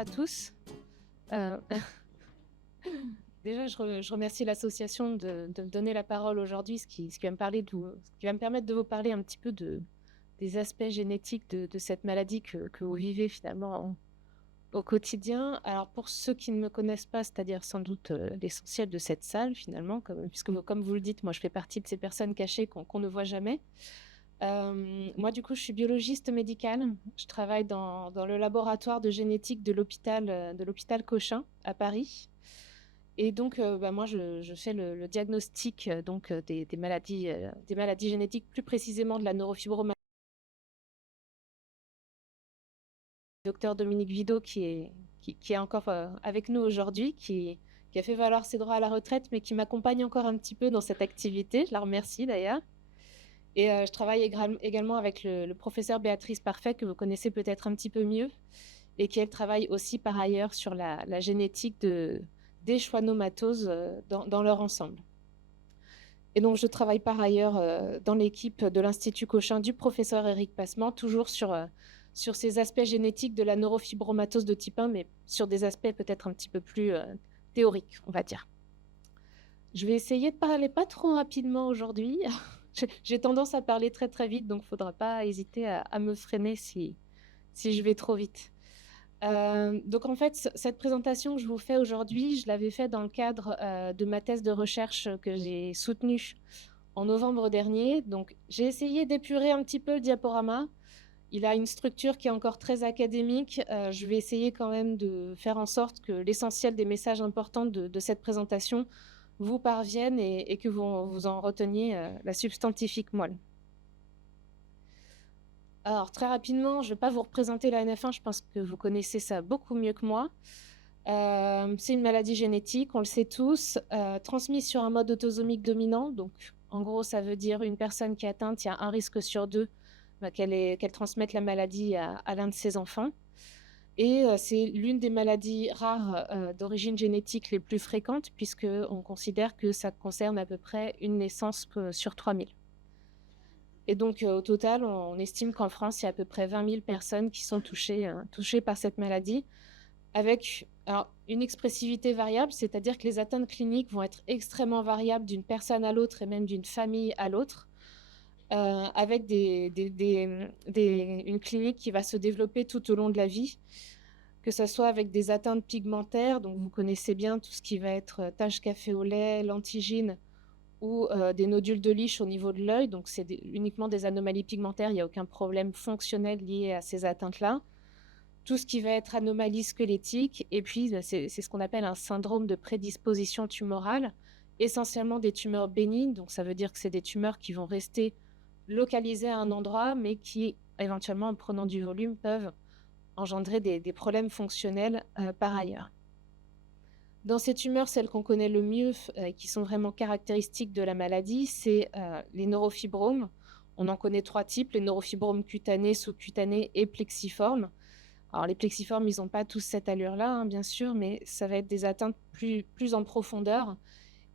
à tous. Euh, Déjà, je remercie l'association de me donner la parole aujourd'hui, ce qui va me ce qui va me permettre de vous parler un petit peu des aspects génétiques de cette maladie que vous vivez finalement au quotidien. Alors, pour ceux qui ne me connaissent pas, c'est-à-dire sans doute l'essentiel de cette salle finalement, puisque comme vous le dites, moi je fais partie de ces personnes cachées qu'on ne voit jamais. Moi, du coup, je suis biologiste médicale. Je travaille dans le laboratoire de génétique de l'hôpital Cochin à Paris. Et donc, moi, je fais le diagnostic des maladies génétiques, plus précisément de la neurofibromatosis. Docteur Dominique Vidot, qui est encore avec nous aujourd'hui, qui a fait valoir ses droits à la retraite, mais qui m'accompagne encore un petit peu dans cette activité. Je la remercie d'ailleurs. Et je travaille également avec le professeur Béatrice Parfait, que vous connaissez peut-être un petit peu mieux, et qui, elle, travaille aussi par ailleurs sur la génétique des schwannomatoses dans leur ensemble. Et donc, je travaille par ailleurs dans l'équipe de l'Institut Cochin du professeur Éric Passement, toujours sur ces aspects génétiques de la neurofibromatose de type 1, mais sur des aspects peut-être un petit peu plus théoriques, on va dire. Je vais essayer de parler pas trop rapidement aujourd'hui. J'ai tendance à parler très très vite, donc il ne faudra pas hésiter à me freiner si je vais trop vite. Donc en fait, cette présentation que je vous fais aujourd'hui, je l'avais faite dans le cadre de ma thèse de recherche que j'ai soutenue en novembre dernier. Donc j'ai essayé d'épurer un petit peu le diaporama. Il a une structure qui est encore très académique. Je vais essayer quand même de faire en sorte que l'essentiel des messages importants de cette présentation vous parviennent et que vous en reteniez la substantifique moelle. Alors, très rapidement, je ne vais pas vous représenter la NF1, je pense que vous connaissez ça beaucoup mieux que moi. C'est une maladie génétique, on le sait tous, transmise sur un mode autosomique dominant. Donc, en gros, ça veut dire une personne qui est atteinte, il y a un risque sur deux qu'elle transmette la maladie à l'un de ses enfants. Et c'est l'une des maladies rares d'origine génétique les plus fréquentes, puisqu'on considère que ça concerne à peu près une naissance sur 3000. Et donc, au total, on estime qu'en France, il y a à peu près 20 000 personnes qui sont touchées par cette maladie, avec une expressivité variable, c'est-à-dire que les atteintes cliniques vont être extrêmement variables d'une personne à l'autre et même d'une famille à l'autre, avec une clinique qui va se développer tout au long de la vie, que ce soit avec des atteintes pigmentaires, donc vous connaissez bien tout ce qui va être taches café au lait, lentigine, ou des nodules de Lisch au niveau de l'œil, donc c'est uniquement des anomalies pigmentaires, il n'y a aucun problème fonctionnel lié à ces atteintes-là. Tout ce qui va être anomalie squelettique, et puis c'est ce qu'on appelle un syndrome de prédisposition tumorale, essentiellement des tumeurs bénignes, donc ça veut dire que c'est des tumeurs qui vont rester localisées à un endroit, mais qui, éventuellement, en prenant du volume, peuvent engendrer des problèmes fonctionnels par ailleurs. Dans ces tumeurs, celles qu'on connaît le mieux, qui sont vraiment caractéristiques de la maladie, c'est les neurofibromes. On en connaît 3 types, les neurofibromes cutanés, sous-cutanés et plexiformes. Alors les plexiformes, ils n'ont pas tous cette allure-là, hein, bien sûr, mais ça va être des atteintes plus en profondeur.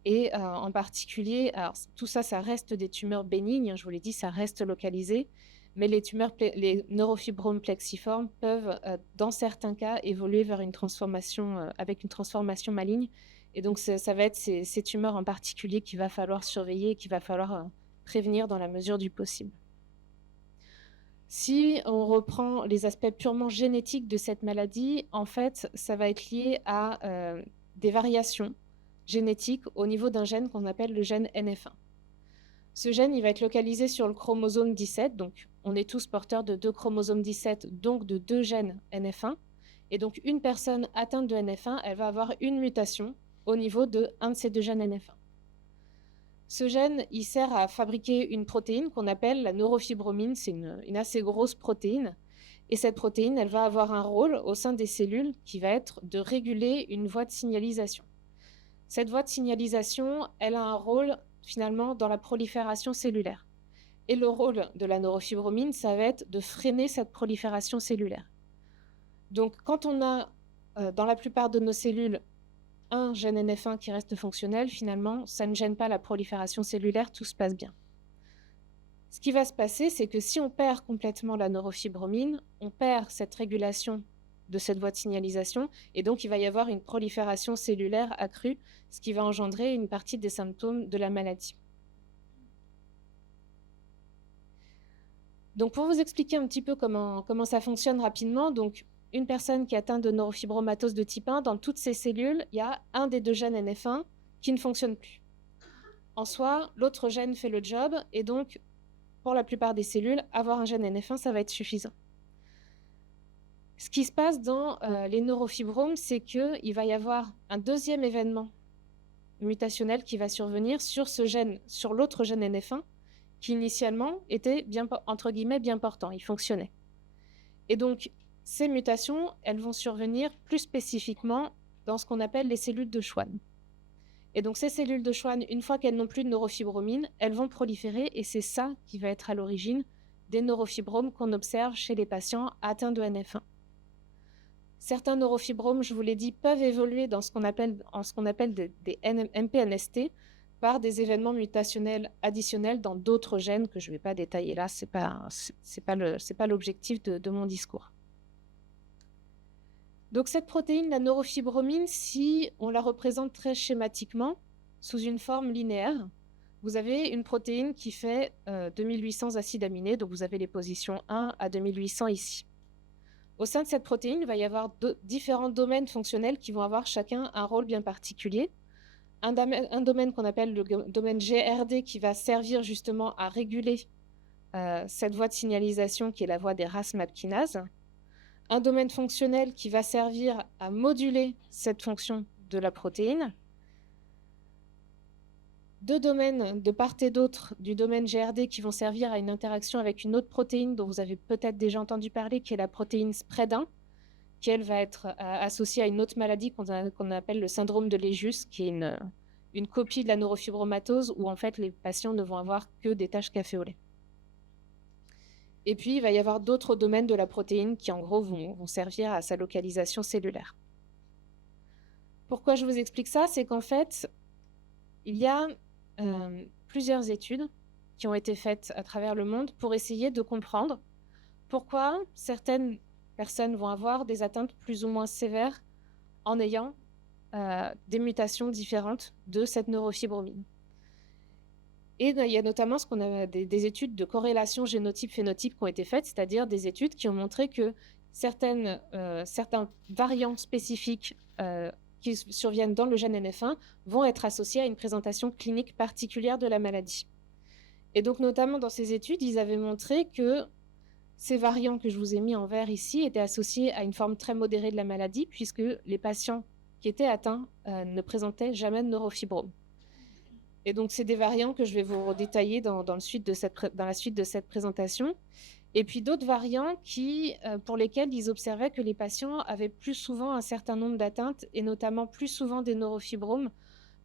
Et en particulier, alors, tout ça, ça reste des tumeurs bénignes, hein, je vous l'ai dit, ça reste localisé. Mais les neurofibromes plexiformes peuvent, dans certains cas, évoluer vers une transformation, avec une transformation maligne. Et donc, ça va être ces tumeurs en particulier qu'il va falloir surveiller et qu'il va falloir prévenir dans la mesure du possible. Si on reprend les aspects purement génétiques de cette maladie, en fait, ça va être lié à des variations génétiques au niveau d'un gène qu'on appelle le gène NF1. Ce gène, il va être localisé sur le chromosome 17, donc on est tous porteurs de 2 chromosomes 17, donc de 2 gènes NF1. Et donc une personne atteinte de NF1, elle va avoir une mutation au niveau de un de ces 2 gènes NF1. Ce gène, il sert à fabriquer une protéine qu'on appelle la neurofibromine, c'est une assez grosse protéine. Et cette protéine, elle va avoir un rôle au sein des cellules qui va être de réguler une voie de signalisation. Cette voie de signalisation, elle a un rôle finalement dans la prolifération cellulaire. Et le rôle de la neurofibromine, ça va être de freiner cette prolifération cellulaire. Donc quand on a dans la plupart de nos cellules un gène NF1 qui reste fonctionnel, finalement, ça ne gêne pas la prolifération cellulaire, tout se passe bien. Ce qui va se passer, c'est que si on perd complètement la neurofibromine, on perd cette régulation de cette voie de signalisation, et donc il va y avoir une prolifération cellulaire accrue, ce qui va engendrer une partie des symptômes de la maladie. Donc pour vous expliquer un petit peu comment ça fonctionne rapidement, donc une personne qui est atteinte de neurofibromatose de type 1, dans toutes ces cellules, il y a un des deux gènes NF1 qui ne fonctionne plus. En soi, l'autre gène fait le job, et donc pour la plupart des cellules, avoir un gène NF1, ça va être suffisant. Ce qui se passe dans les neurofibromes, c'est qu'il va y avoir un deuxième événement mutationnel qui va survenir sur ce gène, sur l'autre gène NF1, qui initialement était bien, entre guillemets, bien portant, il fonctionnait. Et donc, ces mutations, elles vont survenir plus spécifiquement dans ce qu'on appelle les cellules de Schwann. Et donc, ces cellules de Schwann, une fois qu'elles n'ont plus de neurofibromine, elles vont proliférer, et c'est ça qui va être à l'origine des neurofibromes qu'on observe chez les patients atteints de NF1. Certains neurofibromes, je vous l'ai dit, peuvent évoluer dans ce qu'on appelle des MPNST par des événements mutationnels additionnels dans d'autres gènes que je ne vais pas détailler là, c'est pas l'objectif de mon discours. Donc cette protéine, la neurofibromine, si on la représente très schématiquement sous une forme linéaire, vous avez une protéine qui fait 2800 acides aminés, donc vous avez les positions 1 à 2800 ici. Au sein de cette protéine, il va y avoir différents domaines fonctionnels qui vont avoir chacun un rôle bien particulier. Un domaine qu'on appelle le domaine GRD qui va servir justement à réguler cette voie de signalisation qui est la voie des RAS-MAP kinases. Un domaine fonctionnel qui va servir à moduler cette fonction de la protéine. Deux domaines de part et d'autre du domaine GRD qui vont servir à une interaction avec une autre protéine dont vous avez peut-être déjà entendu parler, qui est la protéine SPRED1, qui elle va être associée à une autre maladie qu'on appelle le syndrome de Legius, qui est une copie de la neurofibromatose où en fait les patients ne vont avoir que des taches café au lait. Et puis il va y avoir d'autres domaines de la protéine qui en gros vont servir à sa localisation cellulaire. Pourquoi je vous explique ça? C'est qu'en fait, il y a plusieurs études qui ont été faites à travers le monde pour essayer de comprendre pourquoi certaines personnes vont avoir des atteintes plus ou moins sévères en ayant des mutations différentes de cette neurofibromine. Et il y a notamment ce qu'on a des études de corrélation génotype-phénotype qui ont été faites, c'est-à-dire des études qui ont montré que certains variants spécifiques qui surviennent dans le gène NF1 vont être associés à une présentation clinique particulière de la maladie. Et donc, notamment dans ces études, ils avaient montré que ces variants que je vous ai mis en vert ici étaient associés à une forme très modérée de la maladie, puisque les patients qui étaient atteints ne présentaient jamais de neurofibrome. Et donc, c'est des variants que je vais vous redétailler dans la suite de cette présentation. Et puis d'autres variants pour lesquels ils observaient que les patients avaient plus souvent un certain nombre d'atteintes, et notamment plus souvent des neurofibromes,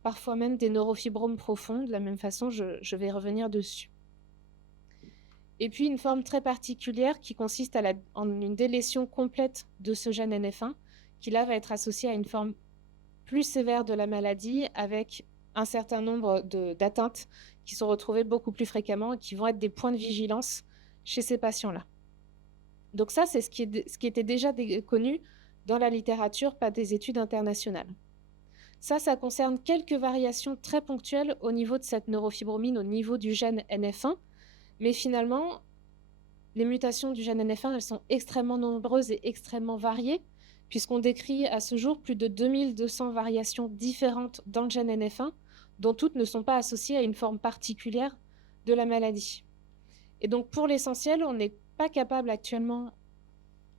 parfois même des neurofibromes profonds. De la même façon, je vais revenir dessus. Et puis une forme très particulière qui consiste en une délétion complète de ce gène NF1, qui là va être associée à une forme plus sévère de la maladie, avec un certain nombre d'atteintes qui sont retrouvées beaucoup plus fréquemment et qui vont être des points de vigilance chez ces patients-là. Donc ça, c'est ce qui était déjà connu dans la littérature par des études internationales. Ça concerne quelques variations très ponctuelles au niveau de cette neurofibromine, au niveau du gène NF1, mais finalement, les mutations du gène NF1, elles sont extrêmement nombreuses et extrêmement variées, puisqu'on décrit à ce jour plus de 2200 variations différentes dans le gène NF1, dont toutes ne sont pas associées à une forme particulière de la maladie. Et donc, pour l'essentiel, on n'est pas capable actuellement,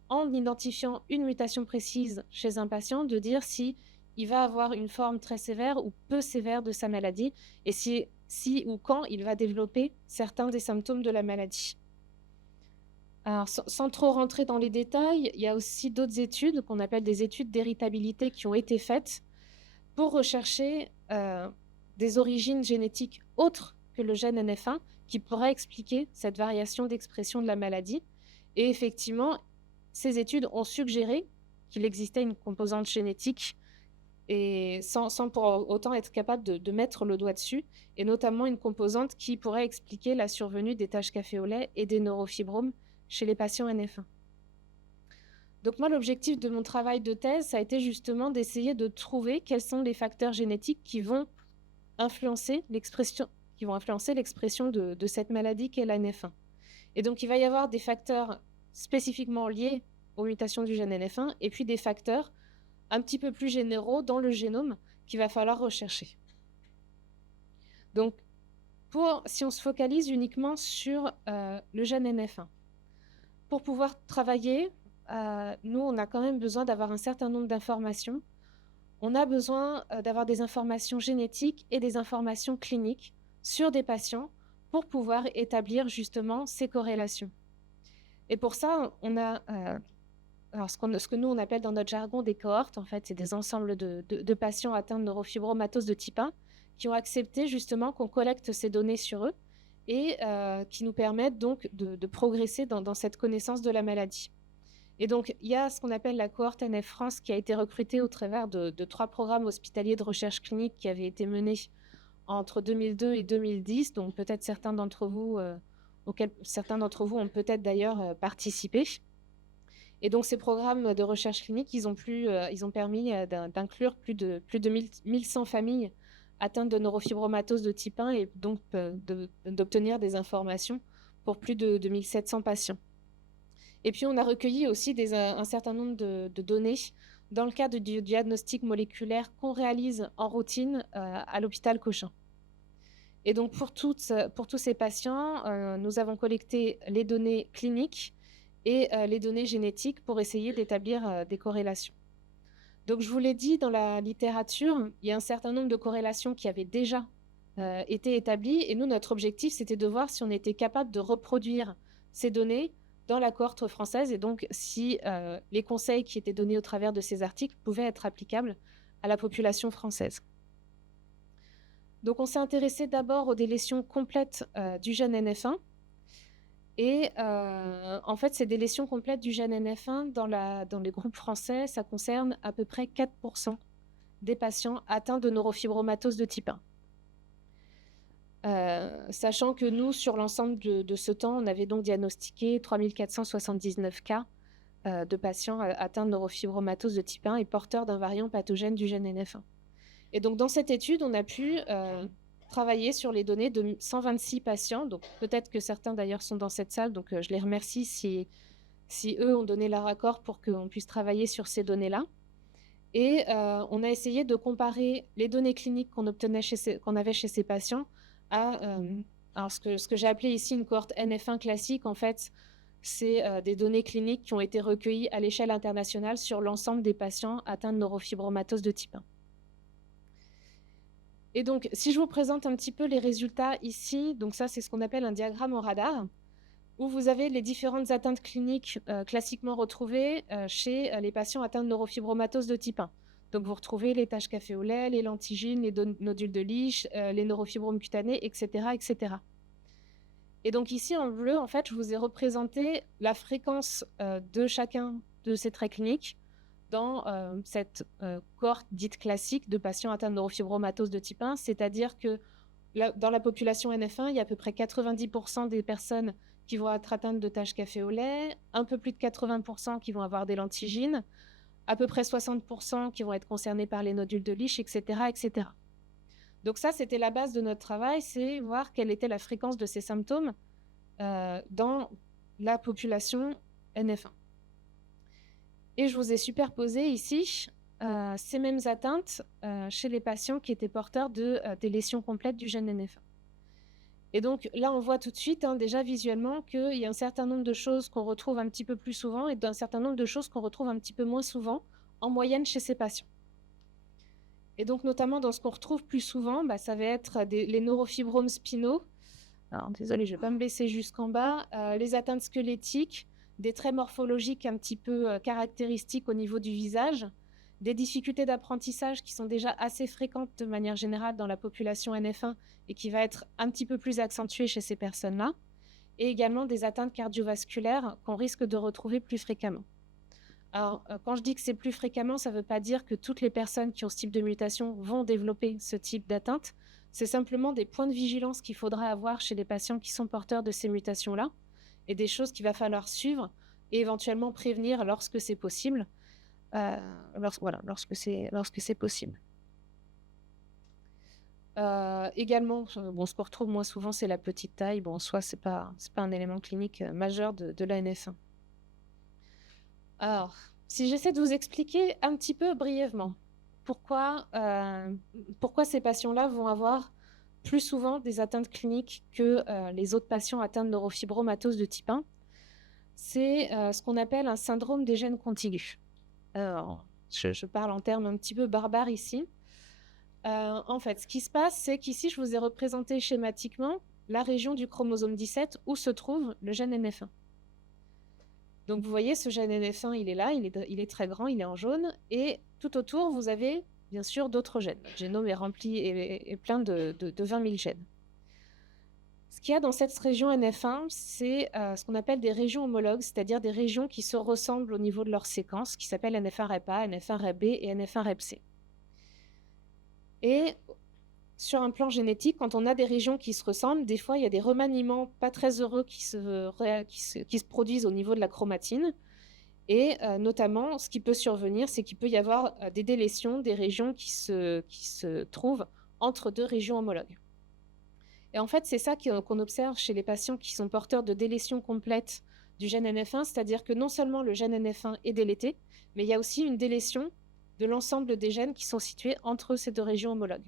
en identifiant une mutation précise chez un patient, de dire si il va avoir une forme très sévère ou peu sévère de sa maladie, et si ou quand il va développer certains des symptômes de la maladie. Alors, sans trop rentrer dans les détails, il y a aussi d'autres études qu'on appelle des études d'héritabilité qui ont été faites pour rechercher des origines génétiques autres que le gène NF1 qui pourraient expliquer cette variation d'expression de la maladie. Et effectivement, ces études ont suggéré qu'il existait une composante génétique, et sans pour autant être capable de mettre le doigt dessus, et notamment une composante qui pourrait expliquer la survenue des taches café au lait et des neurofibromes chez les patients NF1. Donc moi, l'objectif de mon travail de thèse, ça a été justement d'essayer de trouver quels sont les facteurs génétiques qui vont influencer l'expression de cette maladie qu'est la NF1. Et donc, il va y avoir des facteurs spécifiquement liés aux mutations du gène NF1 et puis des facteurs un petit peu plus généraux dans le génome qu'il va falloir rechercher. Donc, si on se focalise uniquement sur le gène NF1, pour pouvoir travailler, nous, on a quand même besoin d'avoir un certain nombre d'informations. On a besoin d'avoir des informations génétiques et des informations cliniques sur des patients pour pouvoir établir justement ces corrélations. Et pour ça, on a alors ce que nous, on appelle dans notre jargon des cohortes, en fait, c'est des ensembles de patients atteints de neurofibromatose de type 1 qui ont accepté justement qu'on collecte ces données sur eux et qui nous permettent donc de progresser dans cette connaissance de la maladie. Et donc, il y a ce qu'on appelle la cohorte NF France qui a été recrutée au travers de 3 programmes hospitaliers de recherche clinique qui avaient été menés entre 2002 et 2010. Donc, peut-être certains d'entre vous ont peut-être d'ailleurs participé. Et donc, ces programmes de recherche clinique, ils ont permis d'inclure plus de 1100 familles atteintes de neurofibromatose de type 1 et donc d'obtenir des informations pour plus de 1700 patients. Et puis, on a recueilli aussi un certain nombre de données dans le cadre du diagnostic moléculaire qu'on réalise en routine à l'hôpital Cochin. Et donc, pour tous ces patients, nous avons collecté les données cliniques et les données génétiques pour essayer d'établir des corrélations. Donc, je vous l'ai dit, dans la littérature, il y a un certain nombre de corrélations qui avaient déjà été établies. Et nous, notre objectif, c'était de voir si on était capable de reproduire ces données dans la cohorte française et donc si les conseils qui étaient donnés au travers de ces articles pouvaient être applicables à la population française. Donc, on s'est intéressé d'abord aux délétions complètes du gène NF1. Et en fait, ces délétions complètes du gène NF1 dans les groupes français, ça concerne à peu près 4% des patients atteints de neurofibromatose de type 1. Sachant que nous, sur l'ensemble de ce temps, on avait donc diagnostiqué 3479 cas de patients atteints de neurofibromatose de type 1 et porteurs d'un variant pathogène du gène NF1. Et donc, dans cette étude, on a pu travailler sur les données de 126 patients. Donc, peut-être que certains, d'ailleurs, sont dans cette salle. Donc, je les remercie si eux ont donné leur accord pour qu'on puisse travailler sur ces données-là. Et on a essayé de comparer les données cliniques qu'on avait chez ces patients alors ce que j'ai appelé ici une cohorte NF1 classique. En fait, c'est des données cliniques qui ont été recueillies à l'échelle internationale sur l'ensemble des patients atteints de neurofibromatose de type 1. Et donc, si je vous présente un petit peu les résultats ici, donc ça, c'est ce qu'on appelle un diagramme au radar, où vous avez les différentes atteintes cliniques classiquement retrouvées chez les patients atteints de neurofibromatose de type 1. Donc, vous retrouvez les taches café au lait, les lentigines, les nodules de Lisch, les neurofibromes cutanés, etc., etc. Et donc, ici, en bleu, en fait, je vous ai représenté la fréquence de chacun de ces traits cliniques dans cette cohorte dite classique de patients atteints de neurofibromatose de type 1, c'est-à-dire que dans la population NF1, il y a à peu près 90% des personnes qui vont être atteintes de taches café au lait, un peu plus de 80% qui vont avoir des lentigines, à peu près 60% qui vont être concernés par les nodules de Lisch, etc., etc. Donc ça, c'était la base de notre travail, c'est voir quelle était la fréquence de ces symptômes dans la population NF1. Et je vous ai superposé ici ces mêmes atteintes chez les patients qui étaient porteurs des lésions complètes du gène NF1. Et donc là, on voit tout de suite, déjà visuellement, qu'il y a un certain nombre de choses qu'on retrouve un petit peu plus souvent et un certain nombre de choses qu'on retrouve un petit peu moins souvent en moyenne chez ces patients. Et donc, notamment dans ce qu'on retrouve plus souvent, ça va être les neurofibromes spinaux. Alors, désolée, je ne vais pas me baisser jusqu'en bas. Les atteintes squelettiques, des traits morphologiques un petit peu caractéristiques au niveau du visage, des difficultés d'apprentissage qui sont déjà assez fréquentes de manière générale dans la population NF1 et qui va être un petit peu plus accentuée chez ces personnes-là, et également des atteintes cardiovasculaires qu'on risque de retrouver plus fréquemment. Alors, quand je dis que c'est plus fréquemment, ça ne veut pas dire que toutes les personnes qui ont ce type de mutation vont développer ce type d'atteinte. C'est simplement des points de vigilance qu'il faudra avoir chez les patients qui sont porteurs de ces mutations-là et des choses qu'il va falloir suivre et éventuellement prévenir lorsque c'est possible, lorsque c'est possible. Également, bon, ce qu'on retrouve moins souvent, c'est la petite taille. Bon, en soi, c'est pas un élément clinique majeur de l'ANF1. Alors, si j'essaie de vous expliquer un petit peu brièvement pourquoi ces patients-là vont avoir plus souvent des atteintes cliniques que les autres patients atteints de neurofibromatose de type 1, c'est ce qu'on appelle un syndrome des gènes contigus. Alors, je parle en termes un petit peu barbares ici. En fait, ce qui se passe, c'est qu'ici, je vous ai représenté schématiquement la région du chromosome 17 où se trouve le gène NF1. Donc, vous voyez, ce gène NF1, il est là, il est très grand, il est en jaune. Et tout autour, vous avez, bien sûr, d'autres gènes. Le génome est rempli et plein de 20 000 gènes. Ce qu'il y a dans cette région NF1, c'est ce qu'on appelle des régions homologues, c'est-à-dire des régions qui se ressemblent au niveau de leur séquence, qui s'appellent NF1-REP-A, NF1-REP-B et NF1-REP-C. Et sur un plan génétique, quand on a des régions qui se ressemblent, des fois, il y a des remaniements pas très heureux qui se produisent au niveau de la chromatine. Et notamment, ce qui peut survenir, c'est qu'il peut y avoir des délétions des régions qui se trouvent entre deux régions homologues. Et en fait, c'est ça qu'on observe chez les patients qui sont porteurs de délétion complète du gène NF1, c'est-à-dire que non seulement le gène NF1 est délété, mais il y a aussi une délétion de l'ensemble des gènes qui sont situés entre ces deux régions homologues.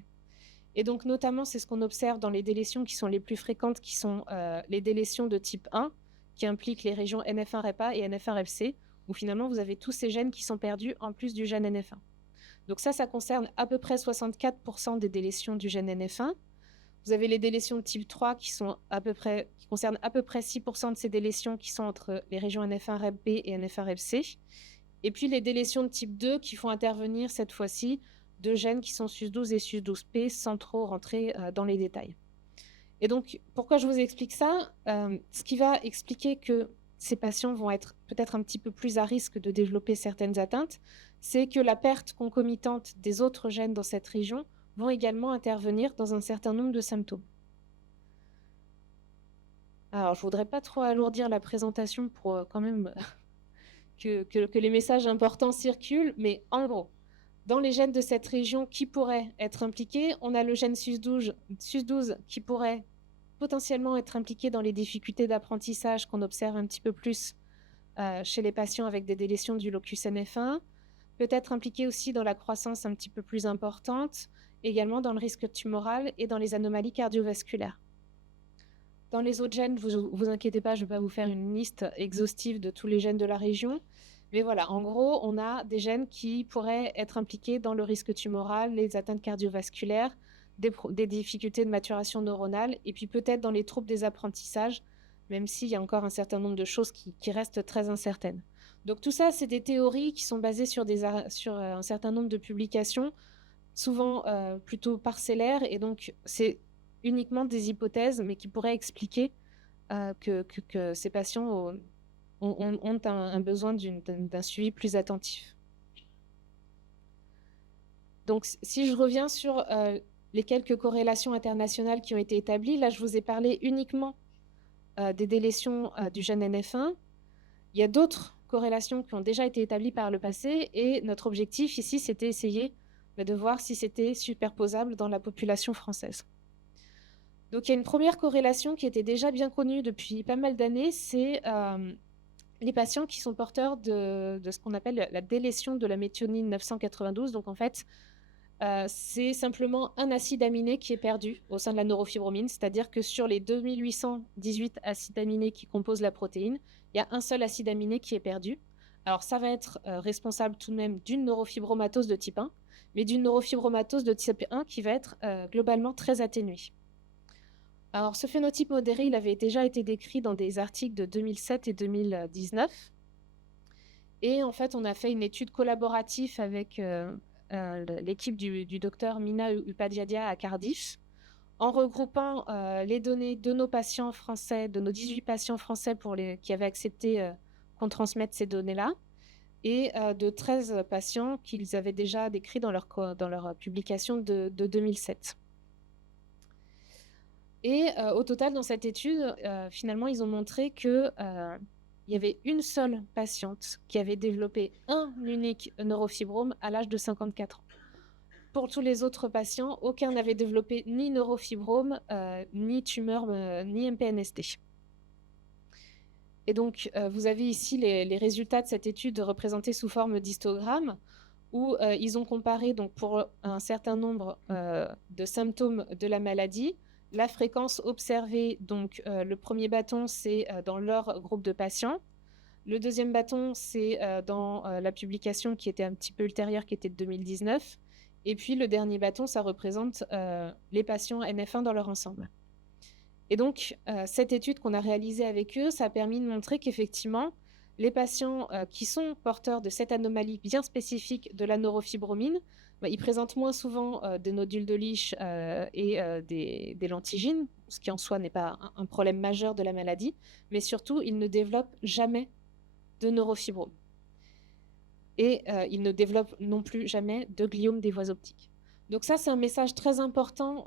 Et donc, notamment, c'est ce qu'on observe dans les délétions qui sont les plus fréquentes, qui sont les délétions de type 1, qui impliquent les régions NF1-REP-A et NF1-REP-C, où finalement, vous avez tous ces gènes qui sont perdus en plus du gène NF1. Donc ça concerne à peu près 64% des délétions du gène NF1. Vous avez les délétions de type 3 qui concernent à peu près 6% de ces délétions qui sont entre les régions NF1-REP-B et NF1-REP-C. Et puis les délétions de type 2 qui font intervenir cette fois-ci de gènes qui sont SUS12 et SUS12P sans trop rentrer dans les détails. Et donc, pourquoi je vous explique ça Ce qui va expliquer que ces patients vont être peut-être un petit peu plus à risque de développer certaines atteintes, c'est que la perte concomitante des autres gènes dans cette région vont également intervenir dans un certain nombre de symptômes. Alors, je ne voudrais pas trop alourdir la présentation pour quand même que les messages importants circulent, mais en gros, dans les gènes de cette région qui pourraient être impliqués, on a le gène SUS12 qui pourrait potentiellement être impliqué dans les difficultés d'apprentissage qu'on observe un petit peu plus chez les patients avec des délétions du locus NF1, peut-être impliqué aussi dans la croissance un petit peu plus importante, également dans le risque tumoral et dans les anomalies cardiovasculaires. Dans les autres gènes, vous inquiétez pas, je ne vais pas vous faire une liste exhaustive de tous les gènes de la région, mais voilà, en gros, on a des gènes qui pourraient être impliqués dans le risque tumoral, les atteintes cardiovasculaires, des difficultés de maturation neuronale, et puis peut-être dans les troubles des apprentissages, même s'il y a encore un certain nombre de choses qui restent très incertaines. Donc tout ça, c'est des théories qui sont basées sur un certain nombre de publications, souvent plutôt parcellaires, et donc c'est uniquement des hypothèses, mais qui pourraient expliquer que ces patients ont un besoin d'un suivi plus attentif. Donc, si je reviens sur les quelques corrélations internationales qui ont été établies, là, je vous ai parlé uniquement des délétions du gène NF1. Il y a d'autres corrélations qui ont déjà été établies par le passé, et notre objectif ici, c'était essayer de voir si c'était superposable dans la population française. Donc, il y a une première corrélation qui était déjà bien connue depuis pas mal d'années, c'est les patients qui sont porteurs de ce qu'on appelle la délétion de la méthionine 992. Donc, en fait, c'est simplement un acide aminé qui est perdu au sein de la neurofibromine, c'est-à-dire que sur les 2818 acides aminés qui composent la protéine, il y a un seul acide aminé qui est perdu. Alors, ça va être responsable tout de même d'une neurofibromatose de type 1, mais d'une neurofibromatose de type 1 qui va être globalement très atténuée. Alors, ce phénotype modéré, il avait déjà été décrit dans des articles de 2007 et 2019. Et en fait, on a fait une étude collaborative avec l'équipe du docteur Mina Upadhyaya à Cardiff, en regroupant les données de nos patients français, de nos 18 patients français qui avaient accepté qu'on transmette ces données-là, et de 13 patients qu'ils avaient déjà décrits dans leur publication de 2007. Et au total, dans cette étude, finalement, ils ont montré que il y avait une seule patiente qui avait développé un unique neurofibrome à l'âge de 54 ans. Pour tous les autres patients, aucun n'avait développé ni neurofibrome, ni tumeur, ni MPNST. Et donc, vous avez ici les résultats de cette étude représentés sous forme d'histogramme, où ils ont comparé donc, pour un certain nombre de symptômes de la maladie, la fréquence observée. Donc, le premier bâton, c'est dans leur groupe de patients. Le deuxième bâton, c'est dans la publication qui était un petit peu ultérieure, qui était de 2019. Et puis, le dernier bâton, ça représente les patients NF1 dans leur ensemble. Et donc, cette étude qu'on a réalisée avec eux, ça a permis de montrer qu'effectivement, les patients qui sont porteurs de cette anomalie bien spécifique de la neurofibromine, ils présentent moins souvent des nodules de Lisch et des lentigines, ce qui en soi n'est pas un problème majeur de la maladie, mais surtout, ils ne développent jamais de neurofibrome. Et ils ne développent non plus jamais de gliome des voies optiques. Donc ça, c'est un message très important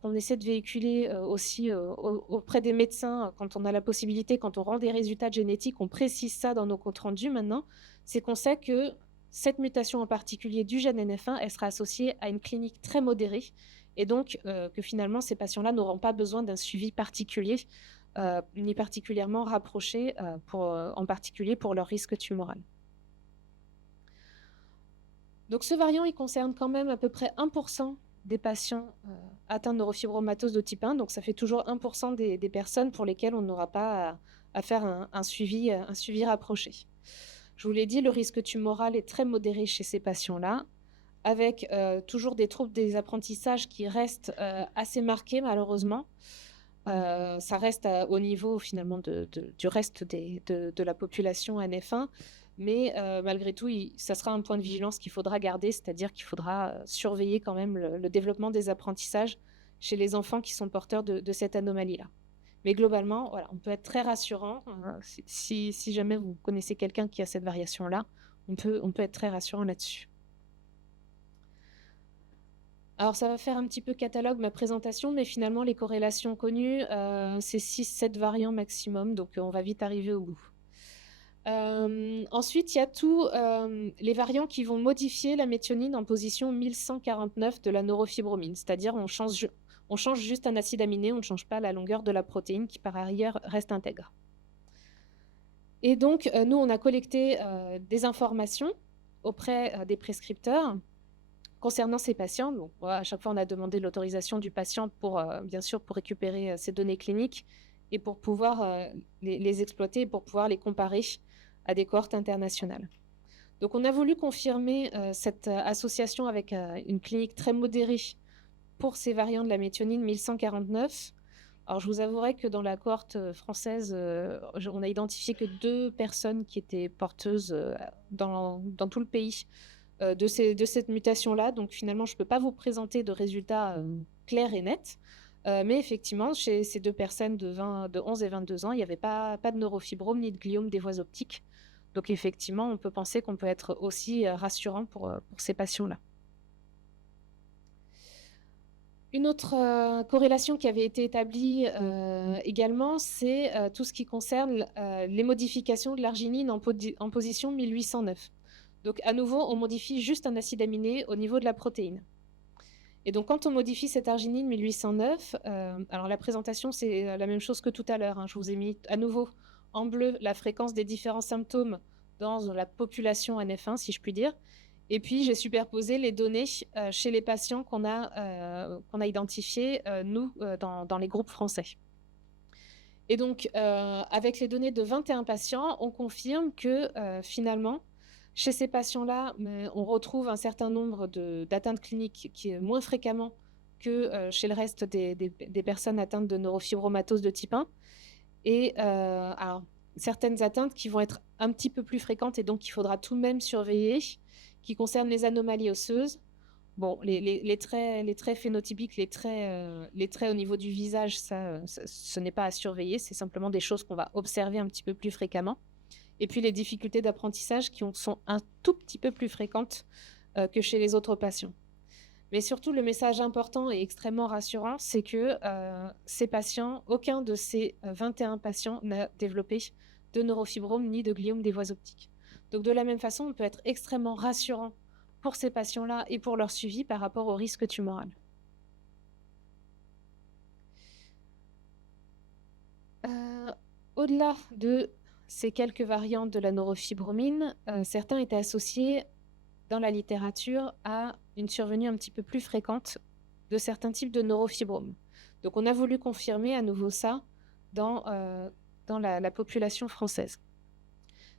qu'on essaie de véhiculer aussi auprès des médecins quand on a la possibilité, quand on rend des résultats génétiques, on précise ça dans nos comptes rendus maintenant, c'est qu'on sait que cette mutation en particulier du gène NF1, elle sera associée à une clinique très modérée et donc que finalement, ces patients-là n'auront pas besoin d'un suivi particulier ni particulièrement rapproché, en particulier pour leur risque tumoral. Donc ce variant, il concerne quand même à peu près 1% des patients atteints de neurofibromatose de type 1, donc ça fait toujours 1% des personnes pour lesquelles on n'aura pas à faire un suivi rapproché. Je vous l'ai dit, le risque tumoral est très modéré chez ces patients-là, avec toujours des troubles des apprentissages qui restent assez marqués malheureusement. Ça reste au niveau finalement du reste de la population NF1, mais malgré tout, ça sera un point de vigilance qu'il faudra garder, c'est-à-dire qu'il faudra surveiller quand même le développement des apprentissages chez les enfants qui sont porteurs de cette anomalie-là. Mais globalement, voilà, on peut être très rassurant. Si jamais vous connaissez quelqu'un qui a cette variation-là, on peut être très rassurant là-dessus. Alors, ça va faire un petit peu catalogue ma présentation, mais finalement, les corrélations connues, c'est 6-7 variants maximum, donc on va vite arriver au bout. Ensuite, il y a tous les variants qui vont modifier la méthionine en position 1149 de la neurofibromine, c'est-à-dire on change juste un acide aminé, on ne change pas la longueur de la protéine qui par ailleurs reste intègre. Et donc, nous, on a collecté des informations auprès des prescripteurs concernant ces patients. Donc, à chaque fois, on a demandé l'autorisation du patient pour, bien sûr, pour récupérer ces données cliniques et pour pouvoir les exploiter et pour pouvoir les comparer à des cohortes internationales. Donc, on a voulu confirmer cette association avec une clinique très modérée pour ces variants de la méthionine 1149. Alors, je vous avouerai que dans la cohorte française, on a identifié que 2 personnes qui étaient porteuses dans tout le pays de cette mutation-là. Donc, finalement, je ne peux pas vous présenter de résultats clairs et nets. Mais effectivement, chez ces 2 personnes de 11 et 22 ans, il n'y avait pas de neurofibrome ni de gliome des voies optiques. Donc, effectivement, on peut penser qu'on peut être aussi rassurant pour ces patients-là. Une autre corrélation qui avait été établie également, c'est tout ce qui concerne les modifications de l'arginine en position 1809. Donc, à nouveau, on modifie juste un acide aminé au niveau de la protéine. Et donc, quand on modifie cette arginine 1809, alors la présentation, c'est la même chose que tout à l'heure. Je vous ai mis à nouveau en bleu la fréquence des différents symptômes dans la population NF1, si je puis dire. Et puis, j'ai superposé les données chez les patients qu'on a identifiés, nous, dans les groupes français. Et donc, avec les données de 21 patients, on confirme que finalement, chez ces patients-là, on retrouve un certain nombre d'atteintes cliniques qui est moins fréquemment que chez le reste des personnes atteintes de neurofibromatose de type 1. Et alors, certaines atteintes qui vont être un petit peu plus fréquentes et donc qu'il faudra tout de même surveiller, qui concernent les anomalies osseuses. Bon, les traits phénotypiques, les traits au niveau du visage, ce n'est pas à surveiller, c'est simplement des choses qu'on va observer un petit peu plus fréquemment. Et puis les difficultés d'apprentissage qui sont un tout petit peu plus fréquentes que chez les autres patients. Mais surtout, le message important et extrêmement rassurant, c'est que ces patients, aucun de ces 21 patients n'a développé de neurofibrome ni de gliome des voies optiques. Donc de la même façon, on peut être extrêmement rassurant pour ces patients-là et pour leur suivi par rapport au risque tumoral. Au-delà de ces quelques variantes de la neurofibromine, certains étaient associés dans la littérature à une survenue un petit peu plus fréquente de certains types de neurofibromes. Donc on a voulu confirmer à nouveau ça dans la population française.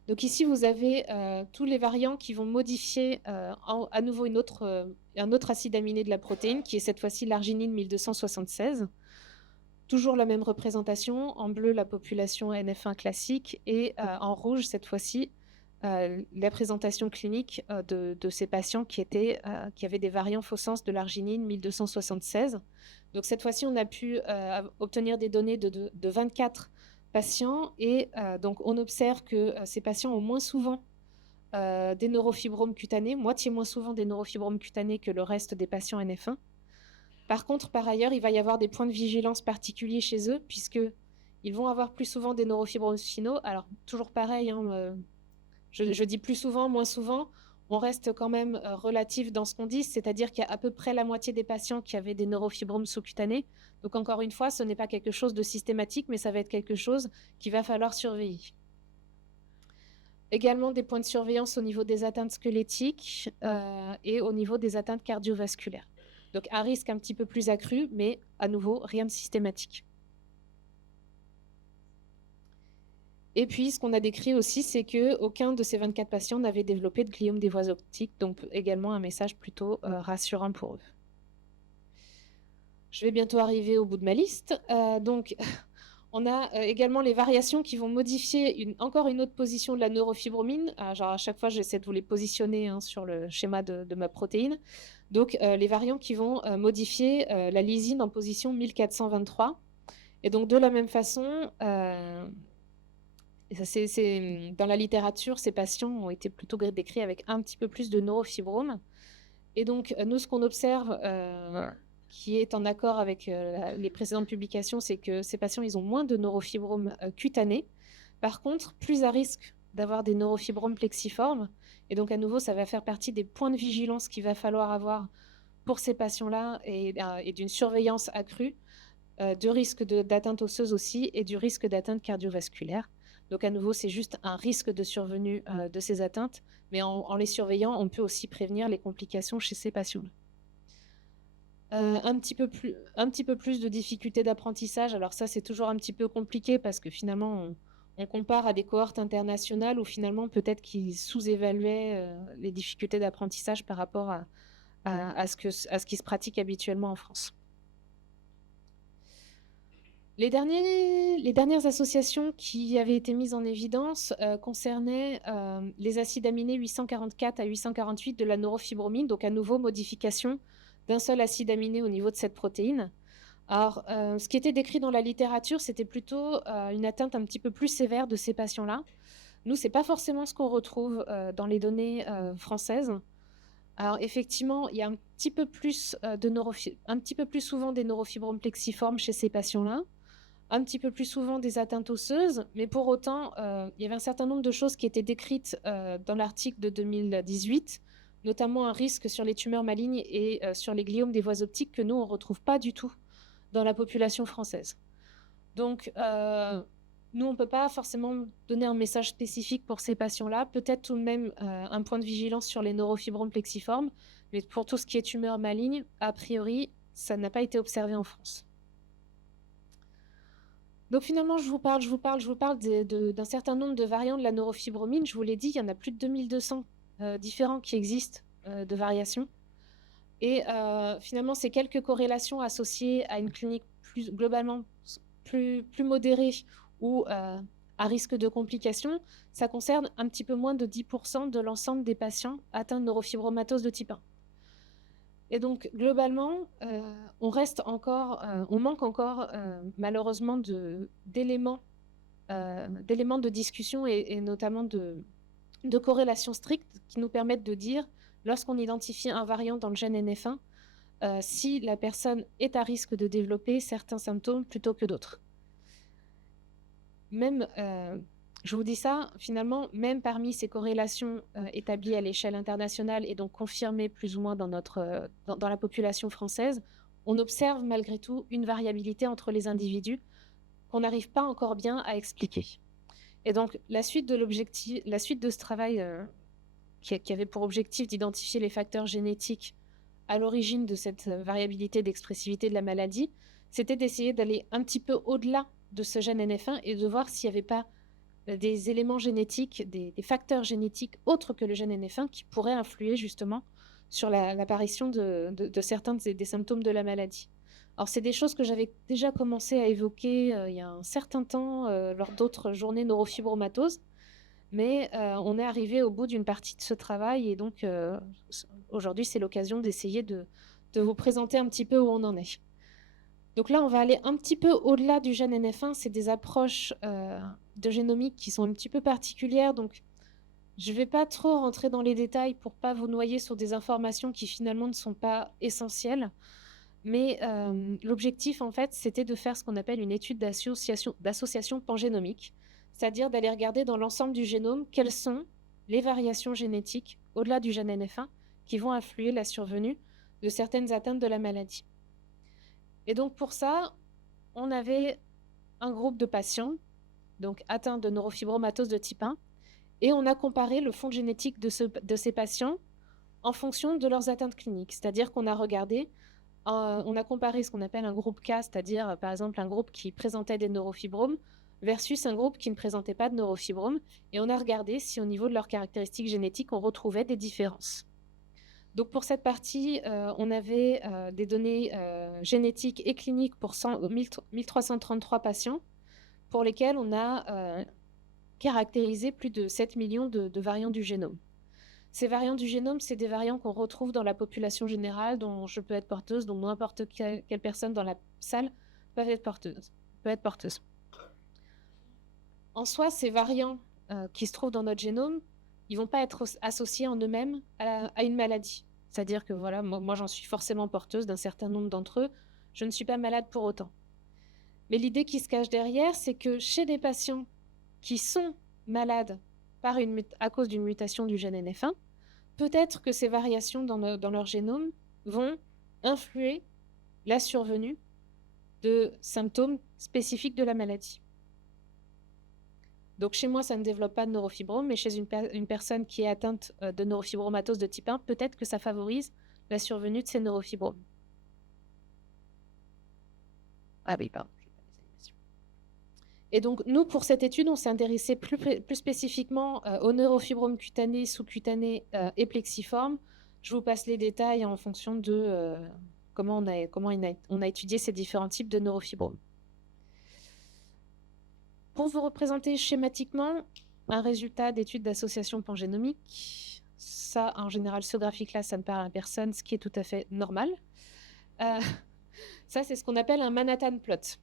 Donc ici, vous avez tous les variants qui vont modifier à nouveau un autre acide aminé de la protéine, qui est cette fois-ci l'arginine 1276. Toujours la même représentation, en bleu la population NF1 classique et en rouge cette fois-ci la présentation clinique de ces patients qui avaient des variants faux sens de l'arginine 1276. Donc cette fois-ci on a pu obtenir des données de 24 patients et donc on observe que ces patients ont moins souvent des neurofibromes cutanés, moitié moins souvent des neurofibromes cutanés que le reste des patients NF1. Par contre, par ailleurs, il va y avoir des points de vigilance particuliers chez eux, puisqu'ils vont avoir plus souvent des neurofibromes finaux. Alors, toujours pareil, je dis plus souvent, moins souvent, on reste quand même relatif dans ce qu'on dit, c'est-à-dire qu'il y a à peu près la moitié des patients qui avaient des neurofibromes sous-cutanés. Donc encore une fois, ce n'est pas quelque chose de systématique, mais ça va être quelque chose qu'il va falloir surveiller. Également des points de surveillance au niveau des atteintes squelettiques et au niveau des atteintes cardiovasculaires. Donc un risque un petit peu plus accru, mais à nouveau, rien de systématique. Et puis, ce qu'on a décrit aussi, c'est qu'aucun de ces 24 patients n'avait développé de gliome des voies optiques, donc également un message plutôt rassurant pour eux. Je vais bientôt arriver au bout de ma liste. Donc, on a également les variations qui vont modifier encore une autre position de la neurofibromine. Genre à chaque fois, j'essaie de vous les positionner sur le schéma de ma protéine. Donc, les variants qui vont modifier la lysine en position 1423. Et donc, de la même façon, dans la littérature, ces patients ont été plutôt décrits avec un petit peu plus de neurofibromes. Et donc, nous, ce qu'on observe, qui est en accord avec les précédentes publications, c'est que ces patients, ils ont moins de neurofibromes cutanés. Par contre, plus à risque d'avoir des neurofibromes plexiformes. Et donc, à nouveau, ça va faire partie des points de vigilance qu'il va falloir avoir pour ces patients-là et d'une surveillance accrue, de risque d'atteinte osseuse aussi et du risque d'atteinte cardiovasculaire. Donc, à nouveau, c'est juste un risque de survenue de ces atteintes, mais en les surveillant, on peut aussi prévenir les complications chez ces patients-là. Un petit peu plus de difficultés d'apprentissage. Alors ça, c'est toujours un petit peu compliqué parce que finalement, on compare à des cohortes internationales où finalement, peut-être qu'ils sous-évaluaient les difficultés d'apprentissage par rapport à ce qui se pratique habituellement en France. Les dernières associations qui avaient été mises en évidence concernaient les acides aminés 844 à 848 de la neurofibromine, donc à nouveau modification d'un seul acide aminé au niveau de cette protéine. Alors, ce qui était décrit dans la littérature, c'était plutôt une atteinte un petit peu plus sévère de ces patients-là. Nous, ce n'est pas forcément ce qu'on retrouve dans les données françaises. Alors, effectivement, il y a un petit peu plus souvent des neurofibromes plexiformes chez ces patients-là, un petit peu plus souvent des atteintes osseuses, mais pour autant, il y avait un certain nombre de choses qui étaient décrites dans l'article de 2018, notamment un risque sur les tumeurs malignes et sur les gliomes des voies optiques que nous, on ne retrouve pas du tout dans la population française. Donc, nous, on ne peut pas forcément donner un message spécifique pour ces patients-là, peut-être tout de même un point de vigilance sur les neurofibromes plexiformes, mais pour tout ce qui est tumeurs malignes, a priori, ça n'a pas été observé en France. Donc finalement, je vous parle d'un certain nombre de variants de la neurofibromine. Je vous l'ai dit, il y en a plus de 2200 différents qui existent de variations. Et finalement, ces quelques corrélations associées à une clinique globalement plus modérée ou à risque de complications, ça concerne un petit peu moins de 10% de l'ensemble des patients atteints de neurofibromatose de type 1. Et donc, globalement, on manque encore malheureusement d'éléments de discussion et notamment de corrélations strictes qui nous permettent de dire, lorsqu'on identifie un variant dans le gène NF1, si la personne est à risque de développer certains symptômes plutôt que d'autres. Même Je vous dis ça, finalement, même parmi ces corrélations établies à l'échelle internationale et donc confirmées plus ou moins dans la population française, on observe malgré tout une variabilité entre les individus qu'on n'arrive pas encore bien à expliquer. Et donc, la suite de ce travail qui avait pour objectif d'identifier les facteurs génétiques à l'origine de cette variabilité d'expressivité de la maladie, c'était d'essayer d'aller un petit peu au-delà de ce gène NF1 et de voir s'il n'y avait pas des éléments génétiques, des facteurs génétiques autres que le gène NF1 qui pourraient influer justement sur l'apparition de certains des symptômes de la maladie. Alors, c'est des choses que j'avais déjà commencé à évoquer il y a un certain temps lors d'autres journées neurofibromatose, mais on est arrivé au bout d'une partie de ce travail et donc aujourd'hui, c'est l'occasion d'essayer de vous présenter un petit peu où on en est. Donc là, on va aller un petit peu au-delà du gène NF1. C'est des approches de génomique qui sont un petit peu particulières. Donc, je ne vais pas trop rentrer dans les détails pour ne pas vous noyer sur des informations qui finalement ne sont pas essentielles. Mais l'objectif, en fait, c'était de faire ce qu'on appelle une étude d'association pangénomique, c'est-à-dire d'aller regarder dans l'ensemble du génome quelles sont les variations génétiques au-delà du gène NF1 qui vont influer la survenue de certaines atteintes de la maladie. Et donc pour ça, on avait un groupe de patients donc atteints de neurofibromatose de type 1 et on a comparé le fond génétique de ces patients en fonction de leurs atteintes cliniques. C'est-à-dire qu'on a regardé, on a comparé ce qu'on appelle un groupe K, c'est-à-dire par exemple un groupe qui présentait des neurofibromes versus un groupe qui ne présentait pas de neurofibromes et on a regardé si au niveau de leurs caractéristiques génétiques, on retrouvait des différences. Donc pour cette partie, on avait des données génétiques et cliniques pour 1333 patients pour lesquels on a caractérisé plus de 7 millions de variants du génome. Ces variants du génome, c'est des variants qu'on retrouve dans la population générale, dont je peux être porteuse, dont n'importe quelle personne dans la salle peut être porteuse. En soi, ces variants qui se trouvent dans notre génome, ils ne vont pas être associés en eux-mêmes à une maladie. C'est-à-dire que voilà, moi j'en suis forcément porteuse d'un certain nombre d'entre eux, je ne suis pas malade pour autant. Mais l'idée qui se cache derrière, c'est que chez des patients qui sont malades à cause d'une mutation du gène NF1, peut-être que ces variations dans leur génome vont influer la survenue de symptômes spécifiques de la maladie. Donc chez moi, ça ne développe pas de neurofibrome, mais chez une personne qui est atteinte de neurofibromatose de type 1, peut-être que ça favorise la survenue de ces neurofibromes. Ah oui, pardon. Et donc, nous, pour cette étude, on s'est intéressé plus spécifiquement aux neurofibromes cutanés, sous-cutanés et plexiformes. Je vous passe les détails en fonction de comment on a étudié ces différents types de neurofibromes. Pour vous représenter schématiquement un résultat d'étude d'association pangénomique, ça, en général, ce graphique-là, ça ne parle à personne, ce qui est tout à fait normal. Ça, c'est ce qu'on appelle un Manhattan plot.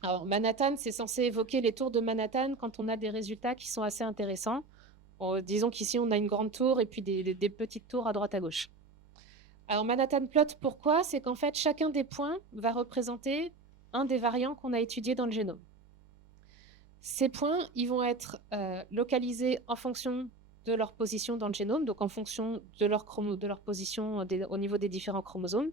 Alors, Manhattan, c'est censé évoquer les tours de Manhattan quand on a des résultats qui sont assez intéressants. Disons qu'ici, on a une grande tour et puis des petites tours à droite à gauche. Alors, Manhattan plot, pourquoi? C'est qu'en fait, chacun des points va représenter un des variants qu'on a étudiés dans le génome. Ces points, ils vont être localisés en fonction de leur position dans le génome, donc en fonction de leur position au niveau des différents chromosomes,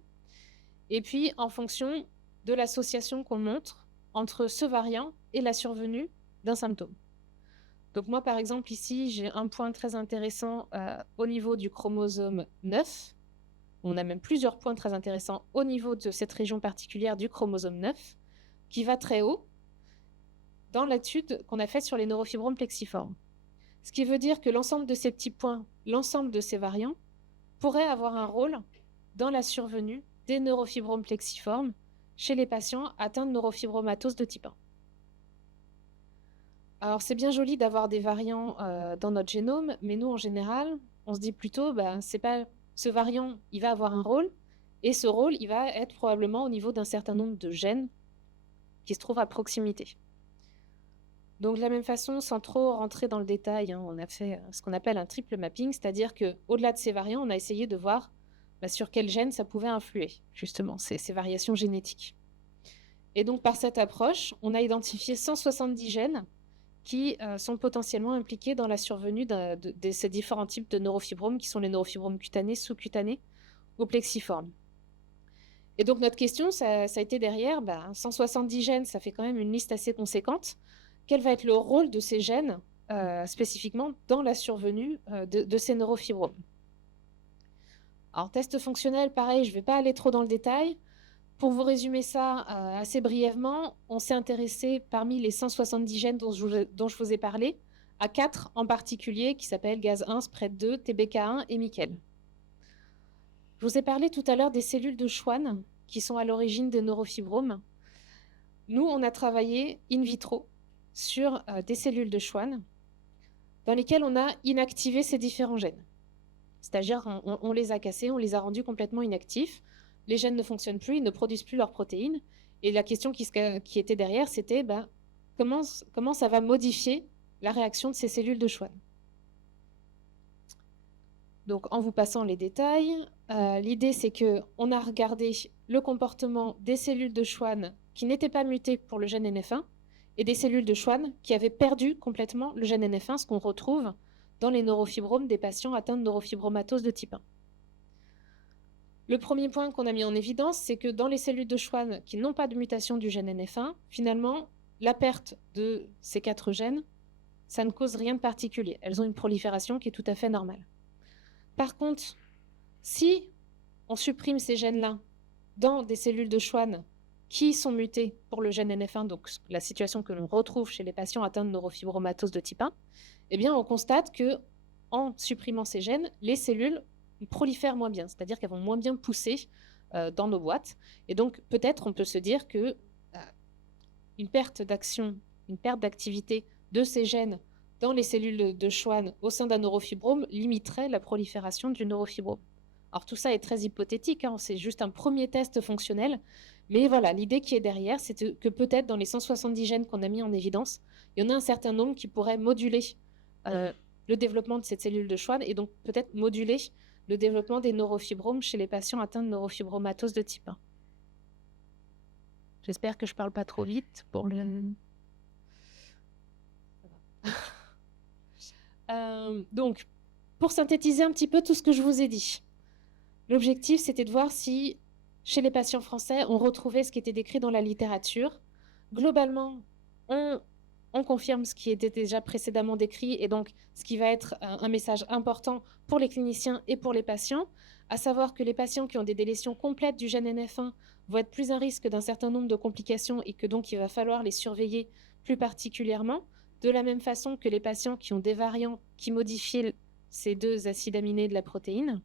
et puis en fonction de l'association qu'on montre entre ce variant et la survenue d'un symptôme. Donc moi, par exemple, ici, j'ai un point très intéressant au niveau du chromosome 9. On a même plusieurs points très intéressants au niveau de cette région particulière du chromosome 9, qui va très haut dans l'étude qu'on a faite sur les neurofibromes plexiformes. Ce qui veut dire que l'ensemble de ces petits points, l'ensemble de ces variants, pourraient avoir un rôle dans la survenue des neurofibromes plexiformes chez les patients atteints de neurofibromatose de type 1. Alors, c'est bien joli d'avoir des variants dans notre génome, mais nous, en général, on se dit plutôt, c'est pas ce variant, il va avoir un rôle, et ce rôle, il va être probablement au niveau d'un certain nombre de gènes qui se trouvent à proximité. Donc, de la même façon, sans trop rentrer dans le détail, on a fait ce qu'on appelle un triple mapping, c'est-à-dire qu'au-delà de ces variants, on a essayé de voir sur quels gènes ça pouvait influer, justement, ces variations génétiques. Et donc, par cette approche, on a identifié 170 gènes qui sont potentiellement impliqués dans la survenue de ces différents types de neurofibromes qui sont les neurofibromes cutanés, sous-cutanés ou plexiformes. Et donc notre question, ça a été derrière, 170 gènes, ça fait quand même une liste assez conséquente. Quel va être le rôle de ces gènes spécifiquement dans la survenue de ces neurofibromes? Alors test fonctionnel, pareil, je ne vais pas aller trop dans le détail. Pour vous résumer ça assez brièvement, on s'est intéressé parmi les 170 gènes dont je vous ai parlé, à 4 en particulier qui s'appellent GAZ1, SPRED2, TBK1 et Mickel. Je vous ai parlé tout à l'heure des cellules de Schwann qui sont à l'origine des neurofibromes. Nous, on a travaillé in vitro sur des cellules de Schwann dans lesquelles on a inactivé ces différents gènes. C'est-à-dire on les a cassés, on les a rendus complètement inactifs. Les gènes ne fonctionnent plus, ils ne produisent plus leurs protéines. Et la question qui était derrière, c'était comment ça va modifier la réaction de ces cellules de Schwann. Donc, en vous passant les détails, l'idée, c'est qu'on a regardé le comportement des cellules de Schwann qui n'étaient pas mutées pour le gène NF1 et des cellules de Schwann qui avaient perdu complètement le gène NF1, ce qu'on retrouve dans les neurofibromes des patients atteints de neurofibromatose de type 1. Le premier point qu'on a mis en évidence, c'est que dans les cellules de Schwann qui n'ont pas de mutation du gène NF1, finalement, la perte de ces 4 gènes, ça ne cause rien de particulier. Elles ont une prolifération qui est tout à fait normale. Par contre, si on supprime ces gènes-là dans des cellules de Schwann qui sont mutées pour le gène NF1, donc la situation que l'on retrouve chez les patients atteints de neurofibromatose de type 1, eh bien, on constate que en supprimant ces gènes, les cellules prolifèrent moins bien, c'est-à-dire qu'elles vont moins bien pousser dans nos boîtes. Et donc, peut-être on peut se dire que une perte d'action, une perte d'activité de ces gènes dans les cellules de Schwann au sein d'un neurofibrome limiterait la prolifération du neurofibrome. Alors tout ça est très hypothétique, hein, c'est juste un premier test fonctionnel, mais voilà, l'idée qui est derrière, c'est que peut-être dans les 170 gènes qu'on a mis en évidence, il y en a un certain nombre qui pourraient moduler le développement de cette cellule de Schwann et donc peut-être moduler le développement des neurofibromes chez les patients atteints de neurofibromatose de type 1. J'espère que je ne parle pas trop vite pour le... Donc, pour synthétiser un petit peu tout ce que je vous ai dit, l'objectif, c'était de voir si, chez les patients français, on retrouvait ce qui était décrit dans la littérature. Globalement, on confirme ce qui était déjà précédemment décrit et donc ce qui va être un message important pour les cliniciens et pour les patients, à savoir que les patients qui ont des délétions complètes du gène NF1 vont être plus à risque d'un certain nombre de complications et que donc il va falloir les surveiller plus particulièrement, de la même façon que les patients qui ont des variants qui modifient ces 2 acides aminés de la protéine.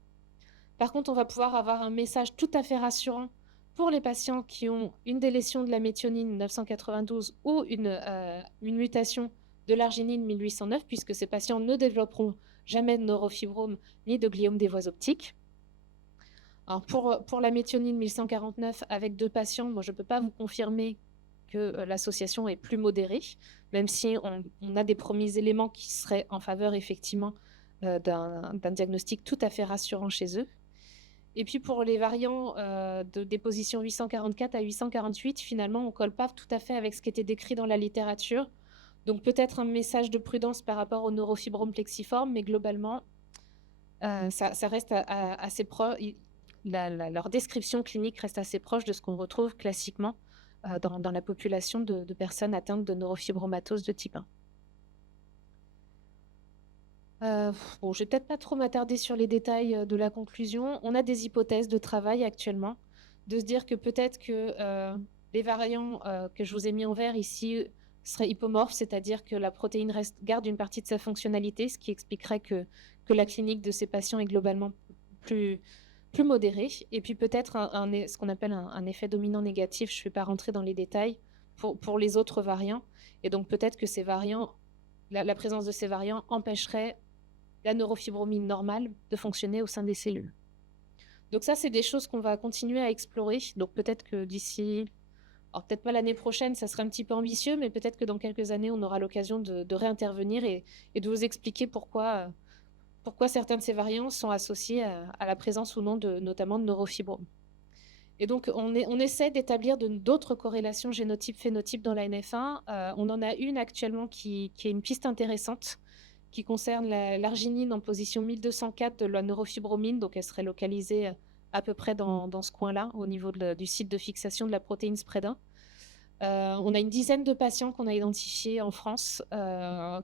Par contre, on va pouvoir avoir un message tout à fait rassurant pour les patients qui ont une délétion de la méthionine 992 ou une mutation de l'arginine 1809, puisque ces patients ne développeront jamais de neurofibrome ni de gliome des voies optiques. Alors pour la méthionine 1149, avec 2 patients, moi, je ne peux pas vous confirmer que l'association est plus modérée, même si on a des premiers éléments qui seraient en faveur effectivement d'un diagnostic tout à fait rassurant chez eux. Et puis pour les variants des positions 844 à 848, finalement, on ne colle pas tout à fait avec ce qui était décrit dans la littérature. Donc peut-être un message de prudence par rapport aux neurofibromes plexiformes, mais globalement, ça reste assez proche. Leur description clinique reste assez proche de ce qu'on retrouve classiquement dans la population de personnes atteintes de neurofibromatose de type 1. Bon, je ne vais peut-être pas trop m'attarder sur les détails de la conclusion. On a des hypothèses de travail actuellement, de se dire que peut-être que les variants que je vous ai mis en vert ici seraient hypomorphes, c'est-à-dire que la protéine garde une partie de sa fonctionnalité, ce qui expliquerait que la clinique de ces patients est globalement plus modérée. Et puis peut-être ce qu'on appelle un effet dominant négatif, je ne vais pas rentrer dans les détails, pour les autres variants. Et donc peut-être que ces variants, la présence de ces variants empêcherait la neurofibromie normale de fonctionner au sein des cellules. Donc ça, c'est des choses qu'on va continuer à explorer. Donc peut-être que d'ici, alors peut-être pas l'année prochaine, ça serait un petit peu ambitieux, mais peut-être que dans quelques années, on aura l'occasion de réintervenir et de vous expliquer pourquoi certains de ces variants sont associés à la présence ou non notamment de neurofibromes. Et donc, on essaie d'établir d'autres corrélations génotype-phénotype dans la NF1. On en a une actuellement qui est une piste intéressante, qui concerne l'arginine en position 1204 de la neurofibromine. Donc, elle serait localisée à peu près dans ce coin-là, au niveau du site de fixation de la protéine spread 1. On a une dizaine de patients qu'on a identifiés en France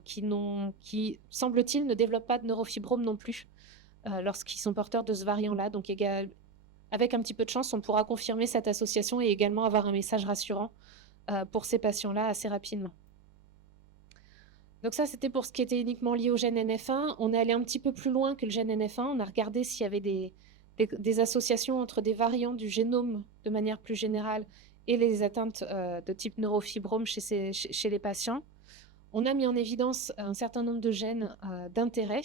qui, semble-t-il, ne développent pas de neurofibrome non plus lorsqu'ils sont porteurs de ce variant-là. Donc, avec un petit peu de chance, on pourra confirmer cette association et également avoir un message rassurant pour ces patients-là assez rapidement. Donc ça, c'était pour ce qui était uniquement lié au gène NF1. On est allé un petit peu plus loin que le gène NF1. On a regardé s'il y avait des associations entre des variants du génome de manière plus générale et les atteintes de type neurofibrome chez les patients. On a mis en évidence un certain nombre de gènes d'intérêt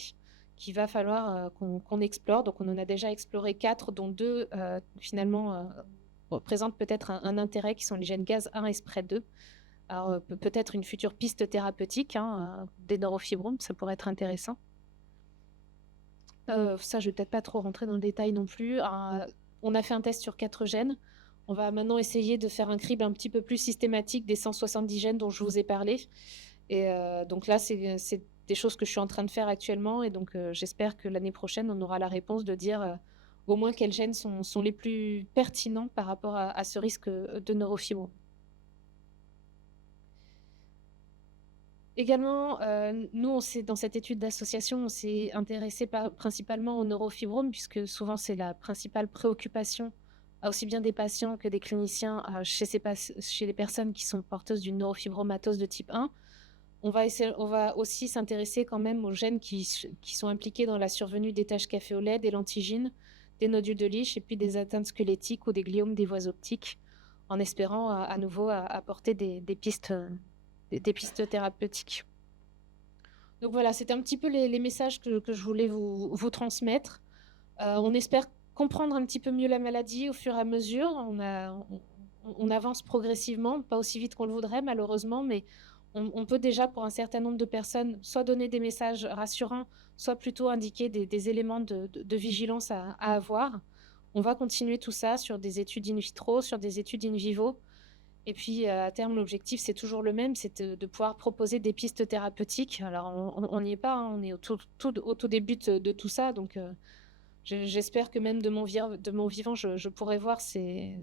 qu'il va falloir qu'on explore. Donc, on en a déjà exploré 4, dont 2, finalement, présentent peut-être un intérêt, qui sont les gènes GAZ1 et SPRED2. Alors, peut-être une future piste thérapeutique des neurofibromes, ça pourrait être intéressant. Ça, je ne vais peut-être pas trop rentrer dans le détail non plus. On a fait un test sur 4 gènes. On va maintenant essayer de faire un crible un petit peu plus systématique des 170 gènes dont je vous ai parlé. Et donc là, c'est des choses que je suis en train de faire actuellement. Et donc, j'espère que l'année prochaine, on aura la réponse de dire au moins quels gènes sont les plus pertinents par rapport à ce risque de neurofibrome. Également, nous, dans cette étude d'association, on s'est intéressé principalement aux neurofibromes, puisque souvent, c'est la principale préoccupation, aussi bien des patients que des cliniciens, chez les personnes qui sont porteuses d'une neurofibromatose de type 1. On va aussi s'intéresser quand même aux gènes qui sont impliqués dans la survenue des taches café au lait, des lentigines, des nodules de Lisch et puis des atteintes squelettiques ou des gliomes des voies optiques, en espérant à nouveau apporter des pistes thérapeutiques. Donc voilà, c'était un petit peu les messages que je voulais vous transmettre. On espère comprendre un petit peu mieux la maladie au fur et à mesure. On avance progressivement, pas aussi vite qu'on le voudrait malheureusement, mais on peut déjà pour un certain nombre de personnes soit donner des messages rassurants, soit plutôt indiquer des éléments de vigilance à avoir. On va continuer tout ça sur des études in vitro, sur des études in vivo. Et puis, à terme, l'objectif, c'est toujours le même, c'est de pouvoir proposer des pistes thérapeutiques. Alors, on n'y est pas, hein, on est au tout début de tout ça. Donc, j'espère que même de mon vivant, je pourrai voir ces...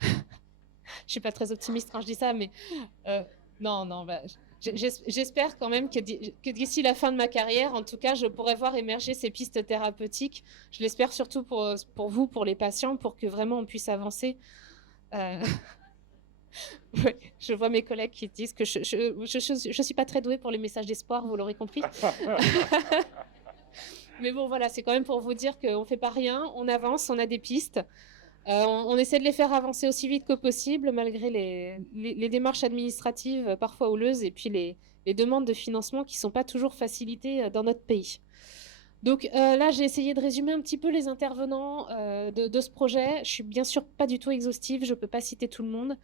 Je suis pas très optimiste quand je dis ça, mais non, bah, j'espère quand même que d'ici la fin de ma carrière, en tout cas, je pourrai voir émerger ces pistes thérapeutiques. Je l'espère surtout pour vous, pour les patients, pour que vraiment on puisse avancer. Ouais, je vois mes collègues qui disent que je suis pas très douée pour les messages d'espoir, vous l'aurez compris. Mais bon, voilà, c'est quand même pour vous dire qu'on fait pas rien, on avance, on a des pistes. On essaie de les faire avancer aussi vite que possible, malgré les démarches administratives parfois houleuses et puis les demandes de financement qui sont pas toujours facilitées dans notre pays. Donc là, j'ai essayé de résumer un petit peu les intervenants de ce projet. Je suis bien sûr pas du tout exhaustive, je peux pas citer tout le monde.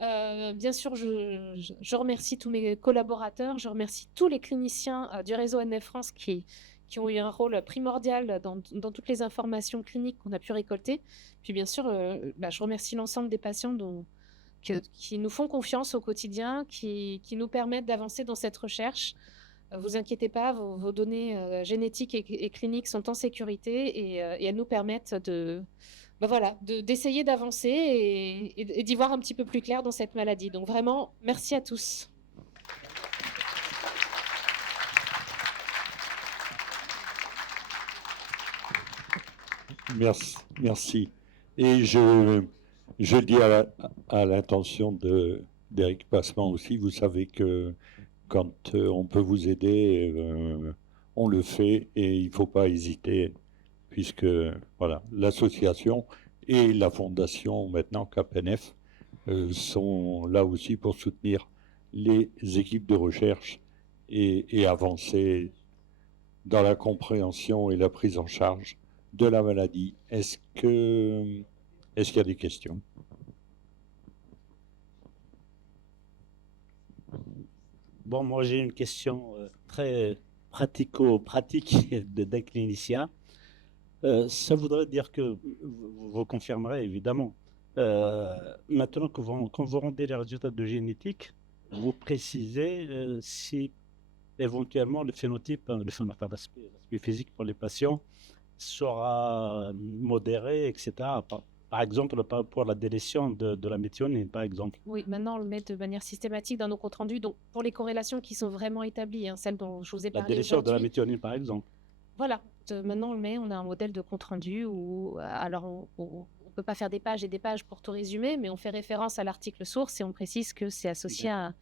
Bien sûr, je remercie tous mes collaborateurs, je remercie tous les cliniciens du réseau NF France qui ont eu un rôle primordial dans toutes les informations cliniques qu'on a pu récolter. Puis bien sûr, je remercie l'ensemble des patients qui nous font confiance au quotidien, qui nous permettent d'avancer dans cette recherche. Vous inquiétez pas, vos données génétiques et cliniques sont en sécurité et elles nous permettent d'essayer d'avancer et d'y voir un petit peu plus clair dans cette maladie. Donc vraiment, merci à tous. Merci. Et je dis à l'intention d'Éric Passement aussi, vous savez que quand on peut vous aider, on le fait et il ne faut pas hésiter, puisque voilà, l'association et la fondation maintenant CAPNF sont là aussi pour soutenir les équipes de recherche et avancer dans la compréhension et la prise en charge de la maladie. Est-ce qu'il y a des questions? Bon, moi j'ai une question très pratico-pratique d'un clinicien. Ça voudrait dire que vous confirmerez évidemment. Maintenant que quand vous rendez les résultats de génétique, vous précisez si éventuellement le phénotype, enfin, l'aspect physique pour les patients sera modéré, etc. Par exemple, pour la délétion de la méthionine, par exemple. Oui, maintenant on le met de manière systématique dans nos comptes rendus. Donc pour les corrélations qui sont vraiment établies, hein, celles dont je vous ai La parlé délétion de la aujourd'hui, méthionine, par exemple. voilà. Maintenant on le met, on a un modèle de compte rendu où alors on peut pas faire des pages et des pages pour tout résumer, mais on fait référence à l'article source et on précise que c'est associé à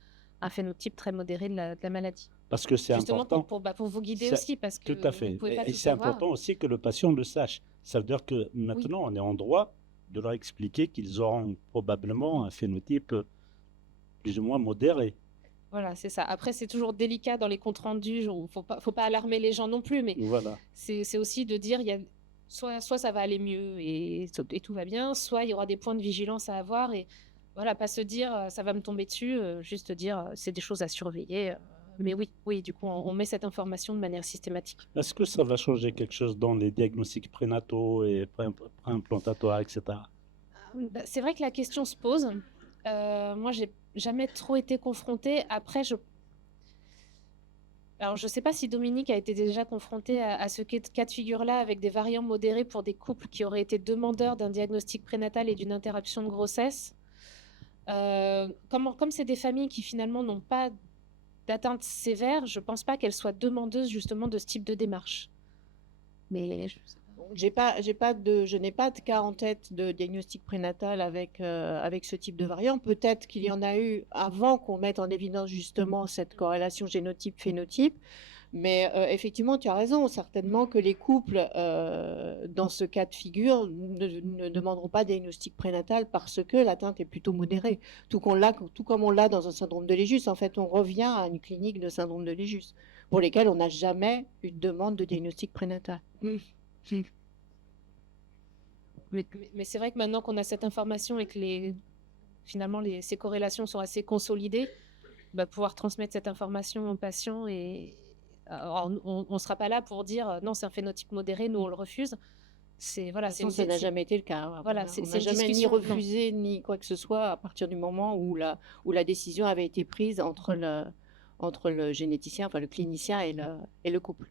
un phénotype très modéré de la maladie. Parce que c'est Justement important. pour vous guider Ça- aussi, parce que Tout à vous ne fait. pouvez pas Et tout c'est savoir. important aussi que le patient le sache. Ça veut dire que Oui, maintenant, on est en droit de leur expliquer qu'ils auront probablement un phénotype plus ou moins modéré. voilà, c'est ça. Après, c'est toujours délicat dans les comptes rendus. Faut pas alarmer les gens non plus, mais Voilà. c'est aussi de dire, il y a, soit ça va aller mieux et tout va bien, soit il y aura des points de vigilance à avoir et voilà, pas se dire ça va me tomber dessus, juste dire c'est des choses à surveiller. Mais oui, oui, du coup, on met cette information de manière systématique. Est-ce que ça va changer quelque chose dans les diagnostics prénataux et préimplantatoires, etc.? Bah, c'est vrai que la question se pose. Moi, j'ai jamais trop été confrontée. Après, alors, je ne sais pas si Dominique a été déjà confronté à ce cas de figure-là avec des variants modérés pour des couples qui auraient été demandeurs d'un diagnostic prénatal et d'une interruption de grossesse. Comme c'est des familles qui finalement n'ont pas d'atteinte sévère, je ne pense pas qu'elles soient demandeuses justement de ce type de démarche. Mais Je n'ai pas de cas en tête de diagnostic prénatal avec ce type de variant. Peut-être qu'il y en a eu avant qu'on mette en évidence justement cette corrélation génotype-phénotype. Mais effectivement, tu as raison. Certainement que les couples, dans ce cas de figure, ne demanderont pas de diagnostic prénatal parce que l'atteinte est plutôt modérée. Tout comme on l'a dans un syndrome de Légus. En fait, on revient à une clinique de syndrome de Légus pour lesquels on n'a jamais eu de demande de diagnostic prénatal. Mais c'est vrai que maintenant qu'on a cette information et que finalement ces corrélations sont assez consolidées, bah, pouvoir transmettre cette information aux patients et alors, on ne sera pas là pour dire non, c'est un phénotype modéré, nous on le refuse. Voilà, De toute façon, ça n'a jamais été le cas. Voilà, on c'est n'a une jamais ni discussion, non. refusé ni quoi que ce soit à partir du moment où la décision avait été prise entre le généticien, enfin le clinicien et le couple.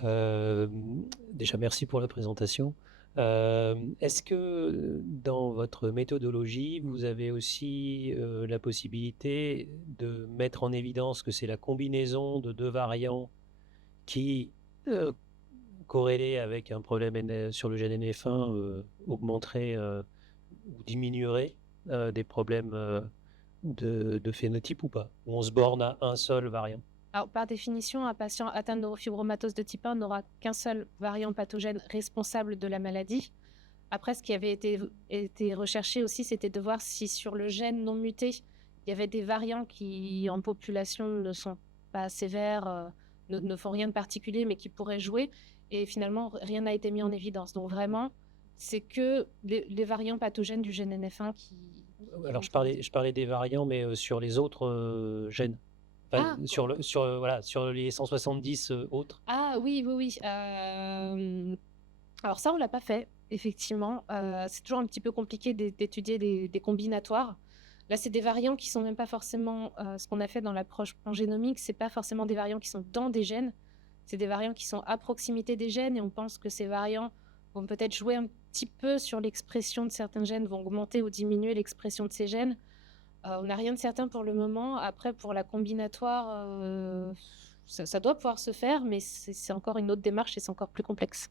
Déjà, merci pour la présentation. Est-ce que dans votre méthodologie, vous avez aussi la possibilité de mettre en évidence que c'est la combinaison de deux variants qui, corrélés avec un problème sur le gène NF1, augmenterait ou diminuerait des problèmes de phénotype ou pas? Ou on se borne à un seul variant? Alors, par définition, un patient atteint de neurofibromatose de type 1 n'aura qu'un seul variant pathogène responsable de la maladie. Après, ce qui avait été recherché aussi, c'était de voir si sur le gène non muté, il y avait des variants qui, en population, ne sont pas sévères, ne font rien de particulier, mais qui pourraient jouer. Et finalement, rien n'a été mis en évidence. Donc vraiment, c'est que les variants pathogènes du gène NF1 qui... Alors, je parlais des variants, mais sur les autres gènes. Enfin, sur les 170 autres. Ah oui, oui, oui. Alors ça, on ne l'a pas fait, effectivement. C'est toujours un petit peu compliqué d'étudier des combinatoires. Là, c'est des variants qui ne sont même pas forcément ce qu'on a fait dans l'approche pangénomique. Ce n'est pas forcément des variants qui sont dans des gènes. C'est des variants qui sont à proximité des gènes et on pense que ces variants vont peut-être jouer un petit peu sur l'expression de certains gènes, vont augmenter ou diminuer l'expression de ces gènes. On n'a rien de certain pour le moment. Après, pour la combinatoire, ça doit pouvoir se faire, mais c'est encore une autre démarche et c'est encore plus complexe.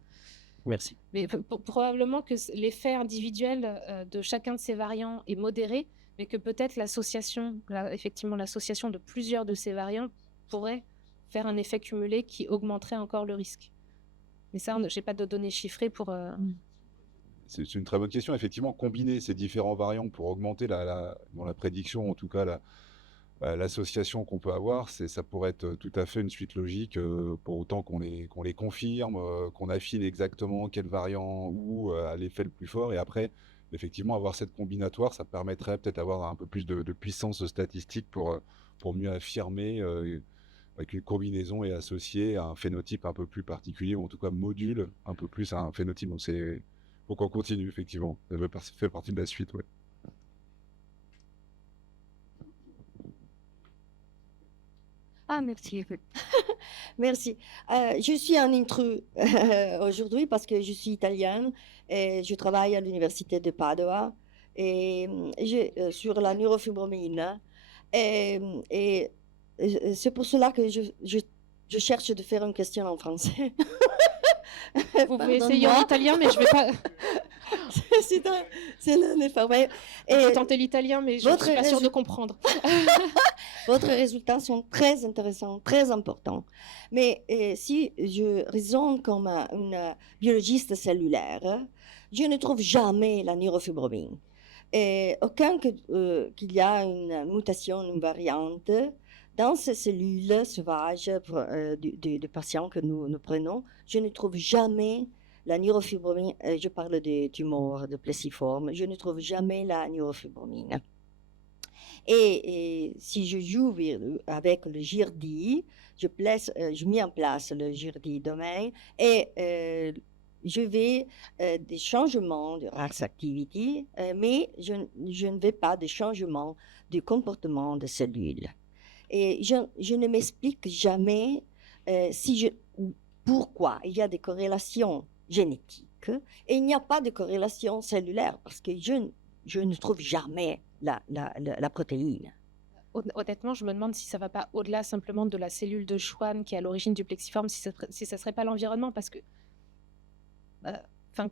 Merci. Mais probablement que l'effet individuel de chacun de ces variants est modéré, mais que peut-être effectivement l'association de plusieurs de ces variants pourrait faire un effet cumulé qui augmenterait encore le risque. Mais ça, je n'ai pas de données chiffrées pour... C'est une très bonne question. Effectivement, combiner ces différents variants pour augmenter dans la prédiction, en tout cas l'association qu'on peut avoir, ça pourrait être tout à fait une suite logique, pour autant qu'on les confirme, qu'on affine exactement quel variant où a l'effet le plus fort. Et après, effectivement, avoir cette combinatoire, ça permettrait peut-être d'avoir un peu plus de puissance statistique pour mieux affirmer avec une combinaison et associée à un phénotype un peu plus particulier, ou en tout cas module un peu plus un phénotype. Donc faut qu'on continue, effectivement. Ça fait partie de la suite, ouais. Ah, merci. Merci. Je suis un intrus aujourd'hui parce que je suis italienne et je travaille à l'université de Padova et sur la neurofibromine. Et c'est pour cela que je cherche de faire une question en français. Vous pouvez essayer en Pardonne-moi. italien, mais je vais pas. C'est un effort. Ouais. Je vais Et tenter l'italien, mais je ne votre suis pas sûre de résu- comprendre. Votre résultats sont très intéressants, très importants. Mais si je raisonne comme une biologiste cellulaire, je ne trouve jamais la neurofibromine. Et qu'il y a une mutation, une variante dans ces cellules sauvages des patients que nous prenons, je ne trouve jamais la neurofibromine. Je parle des tumeurs de plessiformes, je ne trouve jamais la neurofibromine. Et si je joue avec le GIRDI, je mets en place le GIRDI domaine et je vais des changements de RAS activity, mais je ne vais pas de changements du comportement de cellules. Et je ne m'explique jamais pourquoi il y a des corrélations génétiques et il n'y a pas de corrélation cellulaire parce que je ne trouve jamais la protéine. Honnêtement, je me demande si ça va pas au-delà simplement de la cellule de Schwann qui est à l'origine du plexiforme, si ça serait pas l'environnement, parce que,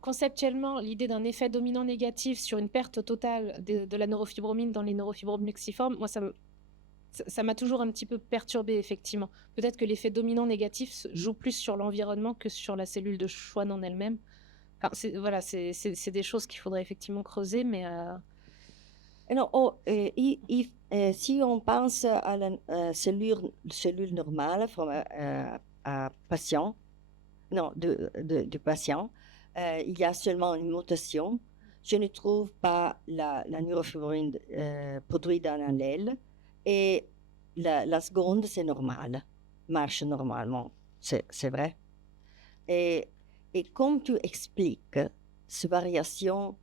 conceptuellement, l'idée d'un effet dominant négatif sur une perte totale de la neurofibromine dans les neurofibromes plexiformes, moi, ça m'a toujours un petit peu perturbée, effectivement. Peut-être que l'effet dominant négatif joue plus sur l'environnement que sur la cellule de Schwann en elle-même. C'est des choses qu'il faudrait effectivement creuser, mais... Non, si on pense à la cellule normale à patient, non, de patient, il y a seulement une mutation. Je ne trouve pas la neurofibromine produite dans l'aile. Et la seconde, c'est normal, marche normalement, c'est vrai. Et comme tu expliques, ces variations,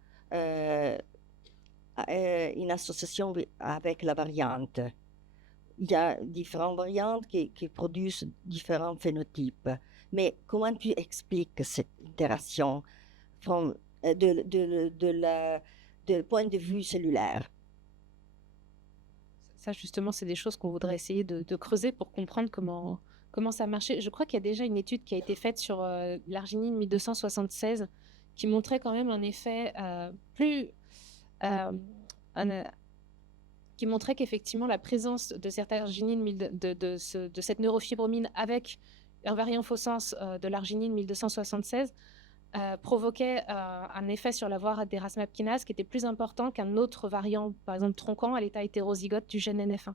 une association avec la variante. Il y a différentes variantes qui produisent différents phénotypes. Mais comment tu expliques cette interaction de point de vue cellulaire? Ça, justement, c'est des choses qu'on voudrait essayer de creuser pour comprendre comment ça marchait. Je crois qu'il y a déjà une étude qui a été faite sur l'arginine 1276 qui montrait quand même un effet qui montrait qu'effectivement la présence de cette arginine, de cette neurofibromine avec un variant faux sens de l'arginine 1276 provoquait un effet sur la voie des RAS-MAP kinase qui était plus important qu'un autre variant, par exemple tronquant à l'état hétérozygote du gène NF1.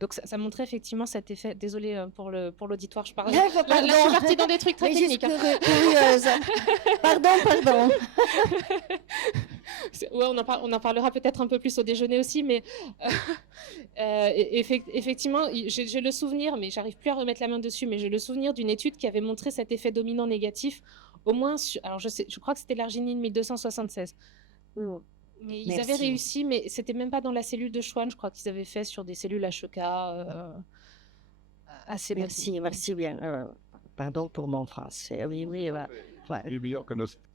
Donc ça montrait effectivement cet effet. Désolée pour l'auditoire, je parle. Là, je suis partie dans des trucs très techniques. Curieuse. Pardon. Ouais, on en parlera peut-être un peu plus au déjeuner aussi, mais effectivement, j'ai le souvenir, mais j'arrive plus à remettre la main dessus, mais j'ai le souvenir d'une étude qui avait montré cet effet dominant négatif, au moins, alors je crois que c'était l'arginine 1276. Mais ils avaient réussi, mais c'était même pas dans la cellule de Schwann, je crois qu'ils avaient fait sur des cellules HEK assez Merci bien. Pardon pour mon français. Oui. Ouais.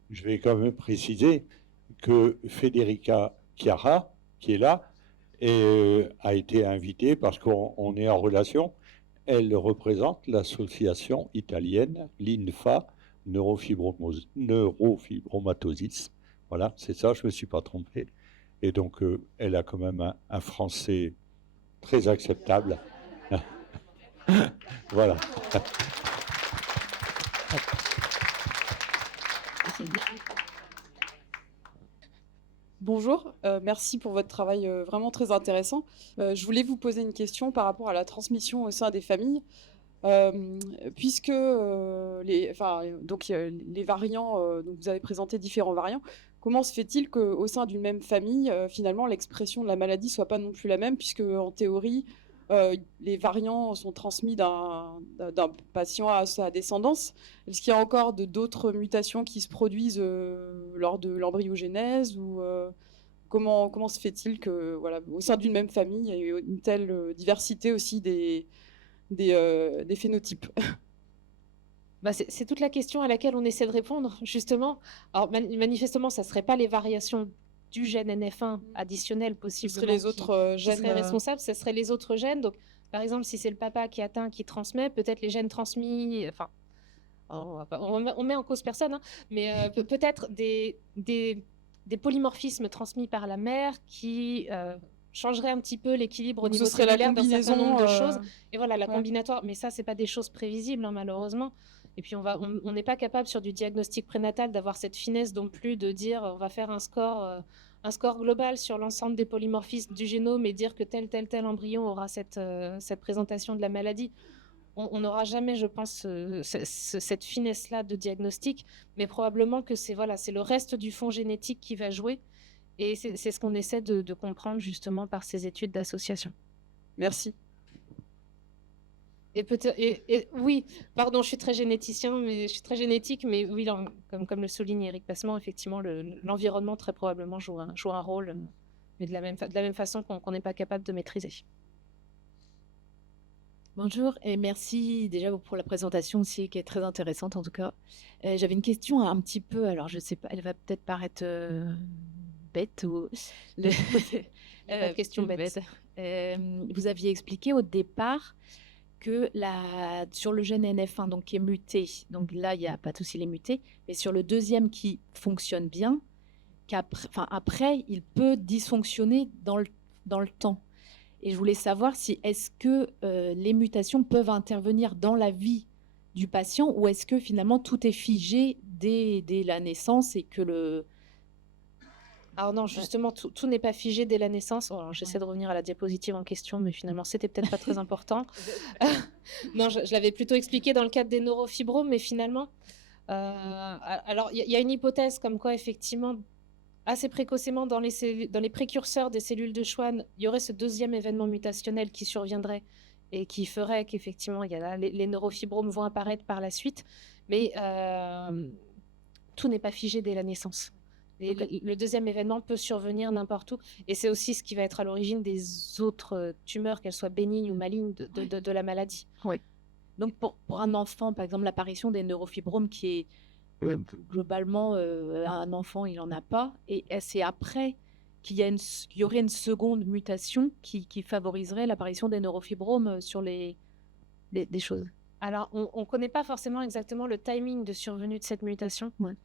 Je vais quand même préciser que Federica Chiara, qui est là, a été invitée parce qu'on est en relation. Elle représente l'association italienne, l'INFA, neurofibromatosis. Voilà, c'est ça, je ne me suis pas trompé. Et donc, elle a quand même un français très acceptable. Voilà. Bonjour, merci pour votre travail vraiment très intéressant. Je voulais vous poser une question par rapport à la transmission au sein des familles. Puisque les variants, donc vous avez présenté différents variants, comment se fait-il qu'au sein d'une même famille, finalement, l'expression de la maladie soit pas non plus la même, puisque en théorie, les variants sont transmis d'un patient à sa descendance. Est-ce qu'il y a encore d'autres mutations qui se produisent lors de l'embryogénèse ou comment se fait-il que, voilà, au sein d'une même famille, il y a eu une telle diversité aussi des phénotypes? Bah, c'est toute la question à laquelle on essaie de répondre, justement. Alors, manifestement, ça ne serait pas les variations du gène NF1 additionnel Ce possiblement seraient les autres qui gènes. seraient responsables, ce seraient les autres gènes. Donc, par exemple, si c'est le papa qui atteint, qui transmet, peut-être les gènes transmis, enfin, on met en cause personne, hein, mais peut-être des polymorphismes transmis par la mère qui changeraient un petit peu l'équilibre au Donc, ce niveau serait la cellulaire d'un certain nombre de combinaison. choses. Et voilà, la Ouais. combinatoire. Mais ça, c'est pas des choses prévisibles, hein, malheureusement. Et puis, on n'est pas capable sur du diagnostic prénatal d'avoir cette finesse non plus de dire on va faire un score global sur l'ensemble des polymorphismes du génome et dire que tel embryon aura cette présentation de la maladie. On n'aura jamais, je pense, cette finesse-là de diagnostic, mais probablement que c'est le reste du fond génétique qui va jouer. Et c'est ce qu'on essaie de comprendre justement par ces études d'association. Merci. Et oui, pardon, je suis très génétique, mais oui, comme le souligne Éric Passement, effectivement, l'environnement très probablement joue un rôle, mais de la même façon qu'on n'est pas capable de maîtriser. Bonjour et merci déjà pour la présentation aussi qui est très intéressante en tout cas. J'avais une question un petit peu, alors je sais pas, elle va peut-être paraître bête ou Pas de question bête. vous aviez expliqué au départ que sur le gène NF1 donc qui est muté, donc là il n'y a pas tous il est muté, mais sur le deuxième qui fonctionne bien, après il peut dysfonctionner dans le temps. Et je voulais savoir est-ce que les mutations peuvent intervenir dans la vie du patient ou est-ce que finalement tout est figé dès la naissance et que Alors non, justement, tout n'est pas figé dès la naissance. Alors, j'essaie de revenir à la diapositive en question, mais finalement, c'était peut-être pas très important. Non, je l'avais plutôt expliqué dans le cadre des neurofibromes, mais finalement, alors il y a une hypothèse comme quoi, effectivement, assez précocement dans les précurseurs des cellules de Schwann, il y aurait ce deuxième événement mutationnel qui surviendrait et qui ferait qu'effectivement, les neurofibromes vont apparaître par la suite, mais tout n'est pas figé dès la naissance. Le deuxième événement peut survenir n'importe où, et c'est aussi ce qui va être à l'origine des autres tumeurs, qu'elles soient bénignes ou malignes, de la maladie. Oui. Donc pour un enfant, par exemple, l'apparition des neurofibromes qui est globalement, un enfant, il n'en a pas, et c'est après qu'il y aurait une seconde mutation qui favoriserait l'apparition des neurofibromes sur des choses. Alors, on ne connaît pas forcément exactement le timing de survenue de cette mutation. Ouais.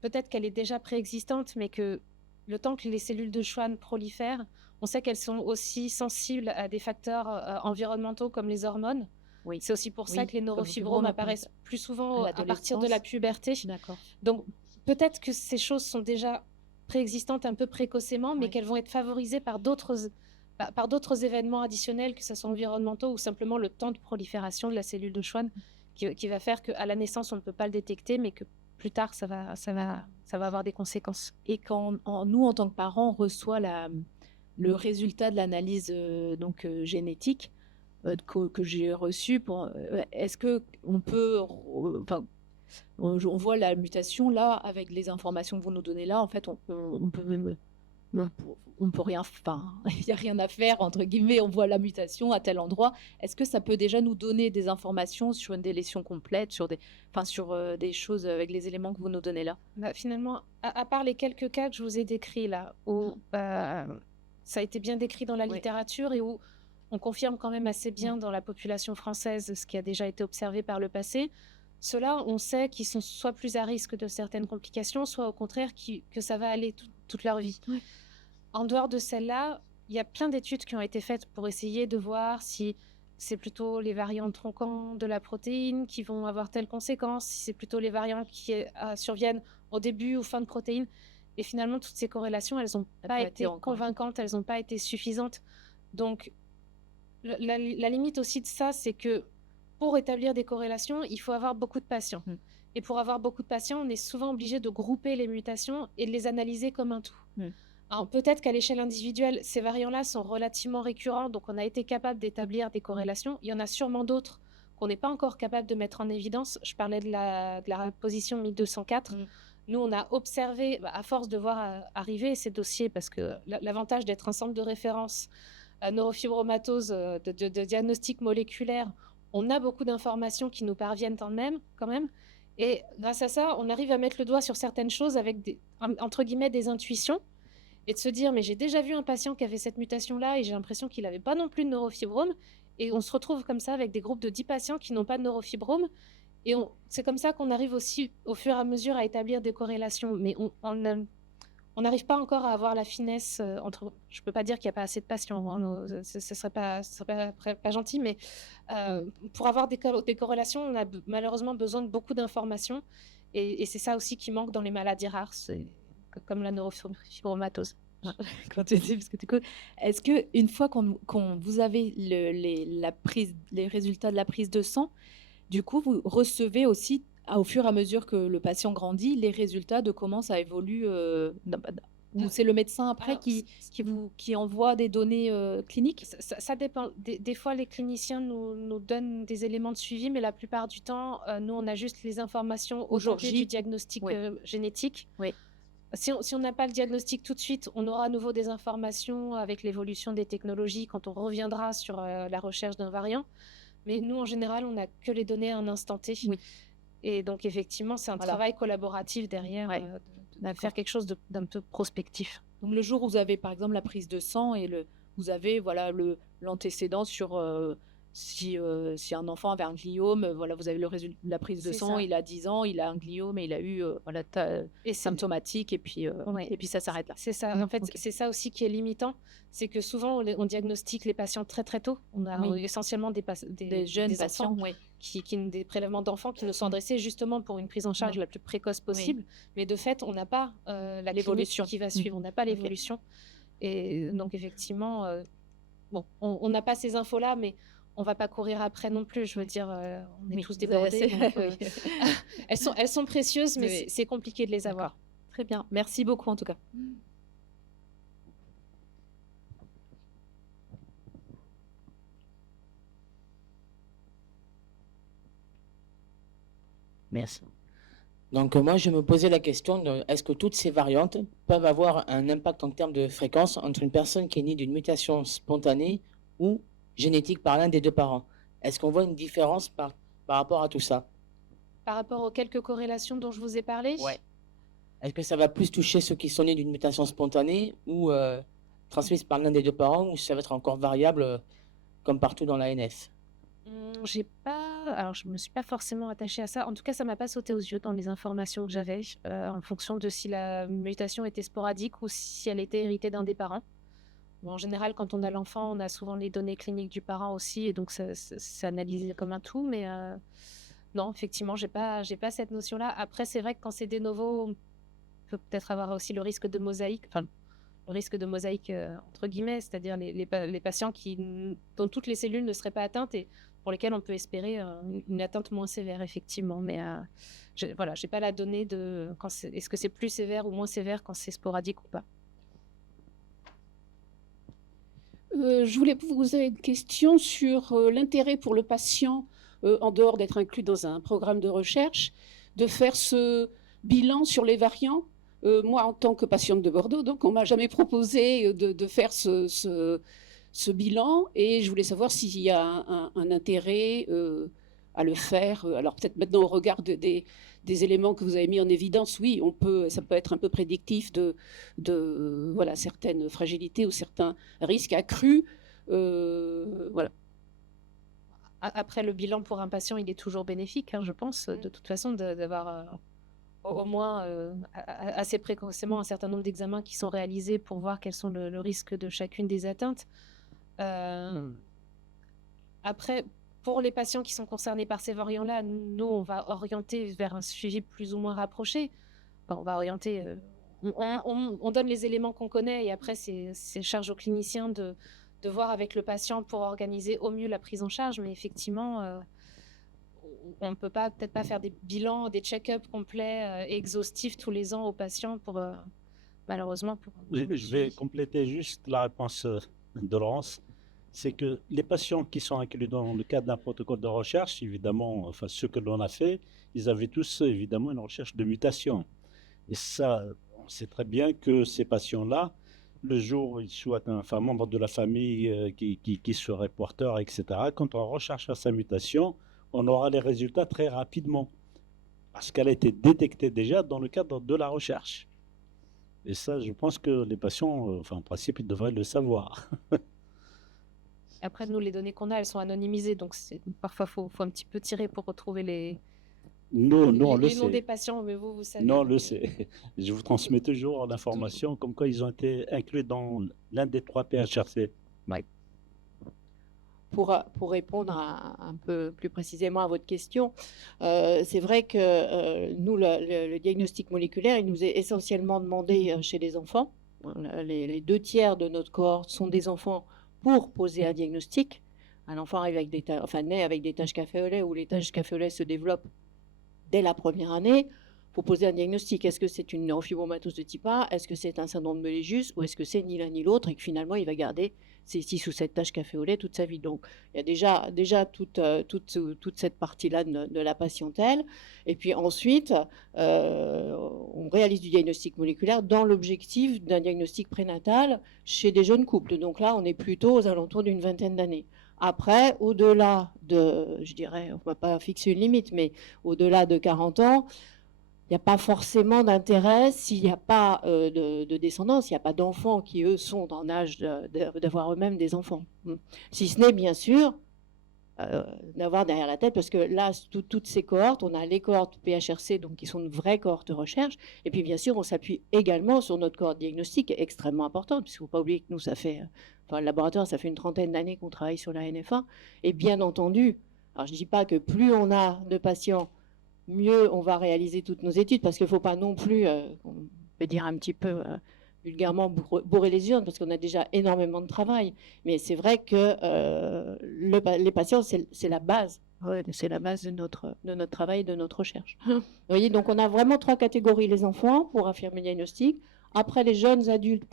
Peut-être qu'elle est déjà préexistante, mais que le temps que les cellules de Schwann prolifèrent, on sait qu'elles sont aussi sensibles à des facteurs environnementaux comme les hormones. Oui. C'est aussi pour ça que les neurofibromes apparaissent plus souvent à partir de la puberté. D'accord. Donc, peut-être que ces choses sont déjà préexistantes un peu précocement, mais qu'elles vont être favorisées par d'autres événements additionnels, que ce soit environnementaux ou simplement le temps de prolifération de la cellule de Schwann, qui va faire qu'à la naissance, on ne peut pas le détecter, mais que plus tard, ça va avoir des conséquences. Et quand nous, en tant que parents, on reçoit le résultat de l'analyse génétique que j'ai reçu, est-ce qu'on peut... on voit la mutation là, avec les informations que vous nous donnez là, en fait, on peut rien... il n'y a rien à faire, entre guillemets, on voit la mutation à tel endroit. Est-ce que ça peut déjà nous donner des informations sur une délétion complète, sur des choses avec les éléments que vous nous donnez là? Finalement, à part les quelques cas que je vous ai décrits là, où ça a été bien décrit dans la littérature et où on confirme quand même assez bien dans la population française ce qui a déjà été observé par le passé, ceux-là, on sait qu'ils sont soit plus à risque de certaines complications, soit au contraire que ça va aller toute leur vie. Oui. En dehors de celle-là, il y a plein d'études qui ont été faites pour essayer de voir si c'est plutôt les variants tronquants de la protéine qui vont avoir telle conséquence, si c'est plutôt les variants qui surviennent au début ou fin de protéine. Et finalement, toutes ces corrélations, elles n'ont pas été convaincantes, elles n'ont pas été suffisantes. Donc, la limite aussi de ça, c'est que pour établir des corrélations, il faut avoir beaucoup de patients. Et pour avoir beaucoup de patients, on est souvent obligé de grouper les mutations et de les analyser comme un tout. Alors, peut-être qu'à l'échelle individuelle, ces variants-là sont relativement récurrents, donc on a été capable d'établir des corrélations. Il y en a sûrement d'autres qu'on n'est pas encore capable de mettre en évidence. Je parlais de la position 1204. Nous, on a observé, à force de voir arriver ces dossiers, parce que l'avantage d'être un centre de référence neurofibromatose, de diagnostic moléculaire, on a beaucoup d'informations qui nous parviennent quand même. Et grâce à ça, on arrive à mettre le doigt sur certaines choses avec entre guillemets des intuitions, et de se dire, mais j'ai déjà vu un patient qui avait cette mutation-là et j'ai l'impression qu'il n'avait pas non plus de neurofibrome. Et on se retrouve comme ça avec des groupes de 10 patients qui n'ont pas de neurofibrome. Et c'est comme ça qu'on arrive aussi, au fur et à mesure, à établir des corrélations. Mais on n'arrive pas encore à avoir la finesse entre... Je ne peux pas dire qu'il n'y a pas assez de patients, hein, ce ne serait pas gentil, mais pour avoir des corrélations, on a malheureusement besoin de beaucoup d'informations. Et c'est ça aussi qui manque dans les maladies rares, comme la neurofibromatose. Quand tu dis, parce que du coup, est-ce que une fois vous avez les résultats de la prise de sang, du coup, vous recevez aussi, au fur et à mesure que le patient grandit, les résultats de comment ça évolue ou c'est le médecin après qui envoie des données cliniques? Ça dépend. Des fois, les cliniciens nous donnent des éléments de suivi, mais la plupart du temps, nous, on a juste les informations aujourd'hui du diagnostic génétique. Oui. Si on n'a pas le diagnostic tout de suite, on aura à nouveau des informations avec l'évolution des technologies quand on reviendra sur la recherche d'un variant. Mais nous, en général, on n'a que les données à un instant T. Oui. Et donc, effectivement, c'est un travail collaboratif derrière, de faire quelque chose d'un peu prospectif. Donc, le jour où vous avez, par exemple, la prise de sang et vous avez l'antécédent sur si un enfant avait un gliome, vous avez la prise de sang, il a 10 ans, il a un gliome et il a eu symptomatique et puis ça s'arrête là. C'est ça. En fait, c'est ça aussi qui est limitant, c'est que souvent on diagnostique les patients très très tôt. On a essentiellement des jeunes patients des prélèvements d'enfants qui nous sont adressés justement pour une prise en charge la plus précoce possible. Mais de fait, on n'a pas l'évolution qui va suivre, on n'a pas l'évolution. Et donc effectivement, on n'a pas ces infos-là, mais on ne va pas courir après non plus. Je veux dire, on est tous débordés. Donc, elles sont précieuses, mais c'est compliqué de les avoir. Très bien. Merci beaucoup en tout cas. Merci. Donc moi, je me posais la question de est-ce que toutes ces variantes peuvent avoir un impact en termes de fréquence entre une personne qui est née d'une mutation spontanée ou génétique par l'un des deux parents? Est-ce qu'on voit une différence par rapport à tout ça? Par rapport aux quelques corrélations dont je vous ai parlé? Ouais. Est-ce que ça va plus toucher ceux qui sont nés d'une mutation spontanée ou transmise par l'un des deux parents, ou ça va être encore variable comme partout dans l'ANS? Alors, je me suis pas forcément attachée à ça. En tout cas, ça m'a pas sauté aux yeux dans les informations que j'avais, en fonction de si la mutation était sporadique ou si elle était héritée d'un des parents. Bon, en général, quand on a l'enfant, on a souvent les données cliniques du parent aussi, et donc c'est analysé comme un tout. Mais non, effectivement, j'ai pas cette notion-là. Après, c'est vrai que quand c'est de novo, on peut peut-être avoir aussi le risque de mosaïque. Enfin, le risque de mosaïque entre guillemets, c'est-à-dire les patients dont toutes les cellules ne seraient pas atteintes et pour lesquels on peut espérer une atteinte moins sévère, effectivement. Mais j'ai pas la donnée de est-ce que c'est plus sévère ou moins sévère quand c'est sporadique ou pas. Je voulais vous poser une question sur l'intérêt pour le patient, en dehors d'être inclus dans un programme de recherche, de faire ce bilan sur les variants. Moi, en tant que patiente de Bordeaux, donc on ne m'a jamais proposé de faire ce bilan, et je voulais savoir s'il y a un intérêt à le faire. Alors peut-être maintenant au regard des éléments que vous avez mis en évidence, oui, ça peut être un peu prédictif de certaines fragilités ou certains risques accrus. Voilà. Après, le bilan pour un patient, il est toujours bénéfique, je pense, de toute façon, d'avoir au moins assez précocement un certain nombre d'examens qui sont réalisés pour voir quels sont le risque de chacune des atteintes. Après, pour les patients qui sont concernés par ces variants-là, nous, on va orienter vers un suivi plus ou moins rapproché. Enfin, on va orienter... on donne les éléments qu'on connaît, et après, c'est charge aux cliniciens de voir avec le patient pour organiser au mieux la prise en charge. Mais effectivement, on ne peut peut-être pas faire des bilans, des check-ups complets et exhaustifs tous les ans aux patients malheureusement. Je vais compléter juste la réponse de Laurence. C'est que les patients qui sont inclus dans le cadre d'un protocole de recherche, évidemment, enfin ceux que l'on a fait, ils avaient tous évidemment une recherche de mutation. Et ça, on sait très bien que ces patients-là, le jour où ils soient un membre de la famille qui serait porteur, etc., quand on recherchera sa mutation, on aura les résultats très rapidement. Parce qu'elle a été détectée déjà dans le cadre de la recherche. Et ça, je pense que les patients, enfin, en principe, ils devraient le savoir. Après, nous, les données qu'on a, elles sont anonymisées, donc parfois, faut un petit peu tirer pour retrouver les Non, on le noms des sait. patients, mais vous savez. Non, on le sait. Je vous transmets toujours l'information comme quoi ils ont été inclus dans l'un des 3 PHRC. Pour répondre un peu plus précisément à votre question, c'est vrai que nous, le diagnostic moléculaire, il nous est essentiellement demandé chez les enfants. Les 2 tiers de notre cohorte sont des enfants pour poser un diagnostic. Un enfant arrive avec naît avec des taches café au lait, où les taches café au lait se développent dès la première année. Il faut poser un diagnostic. Est-ce que c'est une neurofibromatose de type A? Est-ce que c'est un syndrome de Mélégus? Ou est-ce que c'est ni l'un ni l'autre et que finalement, il va garder ces 6 ou 7 taches café au lait toute sa vie? Donc, il y a déjà toute cette partie-là de la patientèle. Et puis ensuite, on réalise du diagnostic moléculaire dans l'objectif d'un diagnostic prénatal chez des jeunes couples. Donc là, on est plutôt aux alentours d'une 20aine d'années. Après, au-delà de, je dirais, on ne va pas fixer une limite, mais au-delà de 40 ans, il n'y a pas forcément d'intérêt s'il n'y a pas de descendance, il n'y a pas d'enfants qui, eux, sont en âge d'avoir eux-mêmes des enfants. Si ce n'est, bien sûr, d'avoir derrière la tête, parce que là, toutes ces cohortes, on a les cohortes PHRC, donc qui sont de vraies cohortes de recherche, et puis bien sûr, on s'appuie également sur notre cohorte diagnostique extrêmement importante, puisqu'il ne faut pas oublier que nous, le laboratoire, ça fait une 30aine d'années qu'on travaille sur la NF1, et bien entendu, alors je ne dis pas que plus on a de patients, mieux on va réaliser toutes nos études, parce qu'il ne faut pas non plus, on peut dire un petit peu vulgairement, bourrer les urnes, parce qu'on a déjà énormément de travail. Mais c'est vrai que les patients, c'est la base. Ouais, c'est la base de notre travail, de notre recherche. Vous voyez, donc on a vraiment 3 catégories. Les enfants, pour affirmer le diagnostic. Après, les jeunes adultes,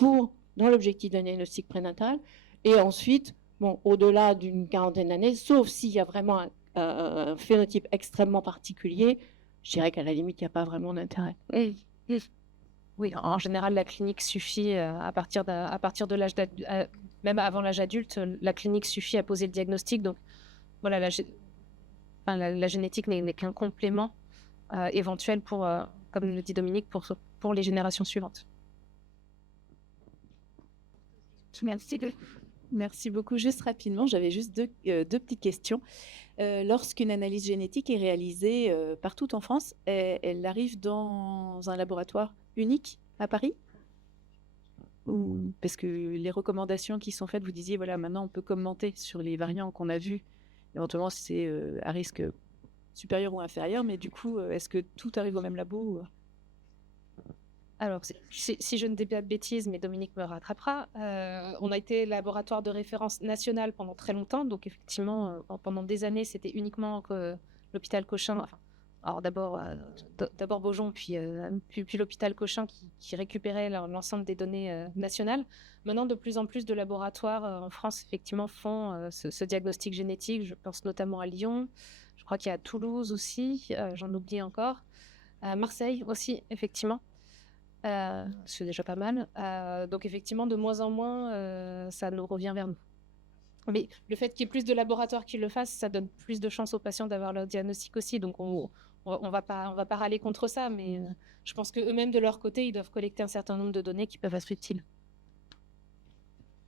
dans l'objectif d'un diagnostic prénatal. Et ensuite, bon, au-delà d'une 40aine d'années, sauf s'il y a vraiment un phénotype extrêmement particulier, je dirais qu'à la limite, il n'y a pas vraiment d'intérêt. Oui, en général, la clinique suffit à partir de l'âge même avant l'âge adulte, la clinique suffit à poser le diagnostic. Donc, voilà, la génétique n'est qu'un complément éventuel pour, comme le dit Dominique, pour les générations suivantes. Merci beaucoup. Juste rapidement, j'avais juste deux petites questions. Lorsqu'une analyse génétique est réalisée partout en France, elle arrive dans un laboratoire unique à Paris? Parce que les recommandations qui sont faites, vous disiez, voilà, maintenant on peut commenter sur les variants qu'on a vus. Éventuellement, si c'est à risque supérieur ou inférieur, mais du coup, est-ce que tout arrive au même labo? Alors, si je ne dis pas de bêtises, mais Dominique me rattrapera, on a été laboratoire de référence national pendant très longtemps. Donc, effectivement, pendant des années, c'était uniquement l'hôpital Cochin. Alors, d'abord Beaujon, puis l'hôpital Cochin qui récupérait l'ensemble des données nationales. Maintenant, de plus en plus de laboratoires en France, effectivement, font ce diagnostic génétique. Je pense notamment à Lyon. Je crois qu'il y a à Toulouse aussi. J'en oublie encore. À Marseille aussi, effectivement. C'est déjà pas mal. Donc effectivement, de moins en moins, ça nous revient vers nous. Mais le fait qu'il y ait plus de laboratoires qui le fassent, ça donne plus de chances aux patients d'avoir leur diagnostic aussi. Donc on va pas râler contre ça, mais je pense qu'eux-mêmes, de leur côté, ils doivent collecter un certain nombre de données qui peuvent être utiles.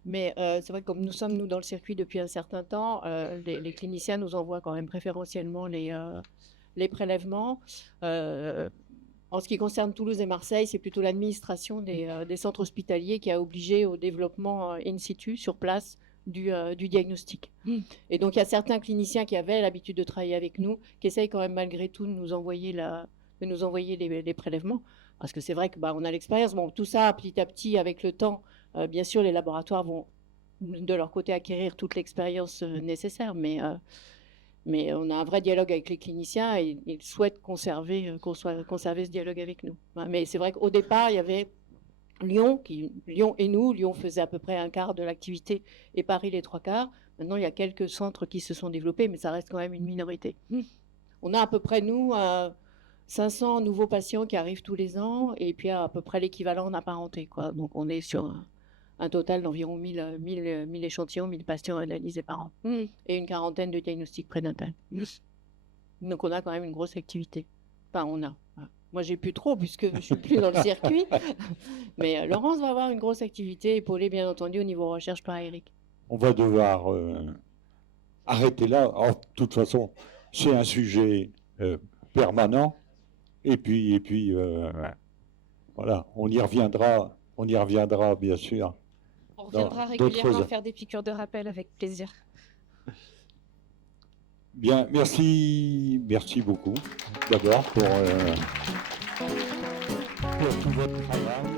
Mais c'est vrai que comme nous sommes, dans le circuit depuis un certain temps, les cliniciens nous envoient quand même préférentiellement les prélèvements. En ce qui concerne Toulouse et Marseille, c'est plutôt l'administration des centres hospitaliers qui a obligé au développement in situ, sur place, du diagnostic. Et donc, il y a certains cliniciens qui avaient l'habitude de travailler avec nous, qui essayent quand même malgré tout de nous envoyer les prélèvements, parce que c'est vrai qu'on a l'expérience. Bon, tout ça, petit à petit, avec le temps, bien sûr, les laboratoires vont, de leur côté, acquérir toute l'expérience nécessaire, mais on a un vrai dialogue avec les cliniciens et ils souhaitent conserver ce dialogue avec nous. Mais c'est vrai qu'au départ, il y avait Lyon et nous, Lyon faisait à peu près un quart de l'activité et Paris les 3/4. Maintenant, il y a quelques centres qui se sont développés, mais ça reste quand même une minorité. On a à peu près, nous, 500 nouveaux patients qui arrivent tous les ans et puis à peu près l'équivalent en apparenté, quoi. Donc, on est sur un total d'environ 1000 échantillons, 1000 patients analysés par an et une quarantaine de diagnostics prénatals. Donc, on a quand même une grosse activité. Enfin, on a. Moi, j'ai plus trop puisque je suis plus dans le circuit. Mais Laurence va avoir une grosse activité épaulée, bien entendu, au niveau recherche par Eric. On va devoir arrêter là. Alors, de toute façon, c'est un sujet permanent. Et puis voilà, on y reviendra bien sûr. On reviendra régulièrement faire des piqûres de rappel avec plaisir. Bien, merci beaucoup d'abord pour tout votre travail.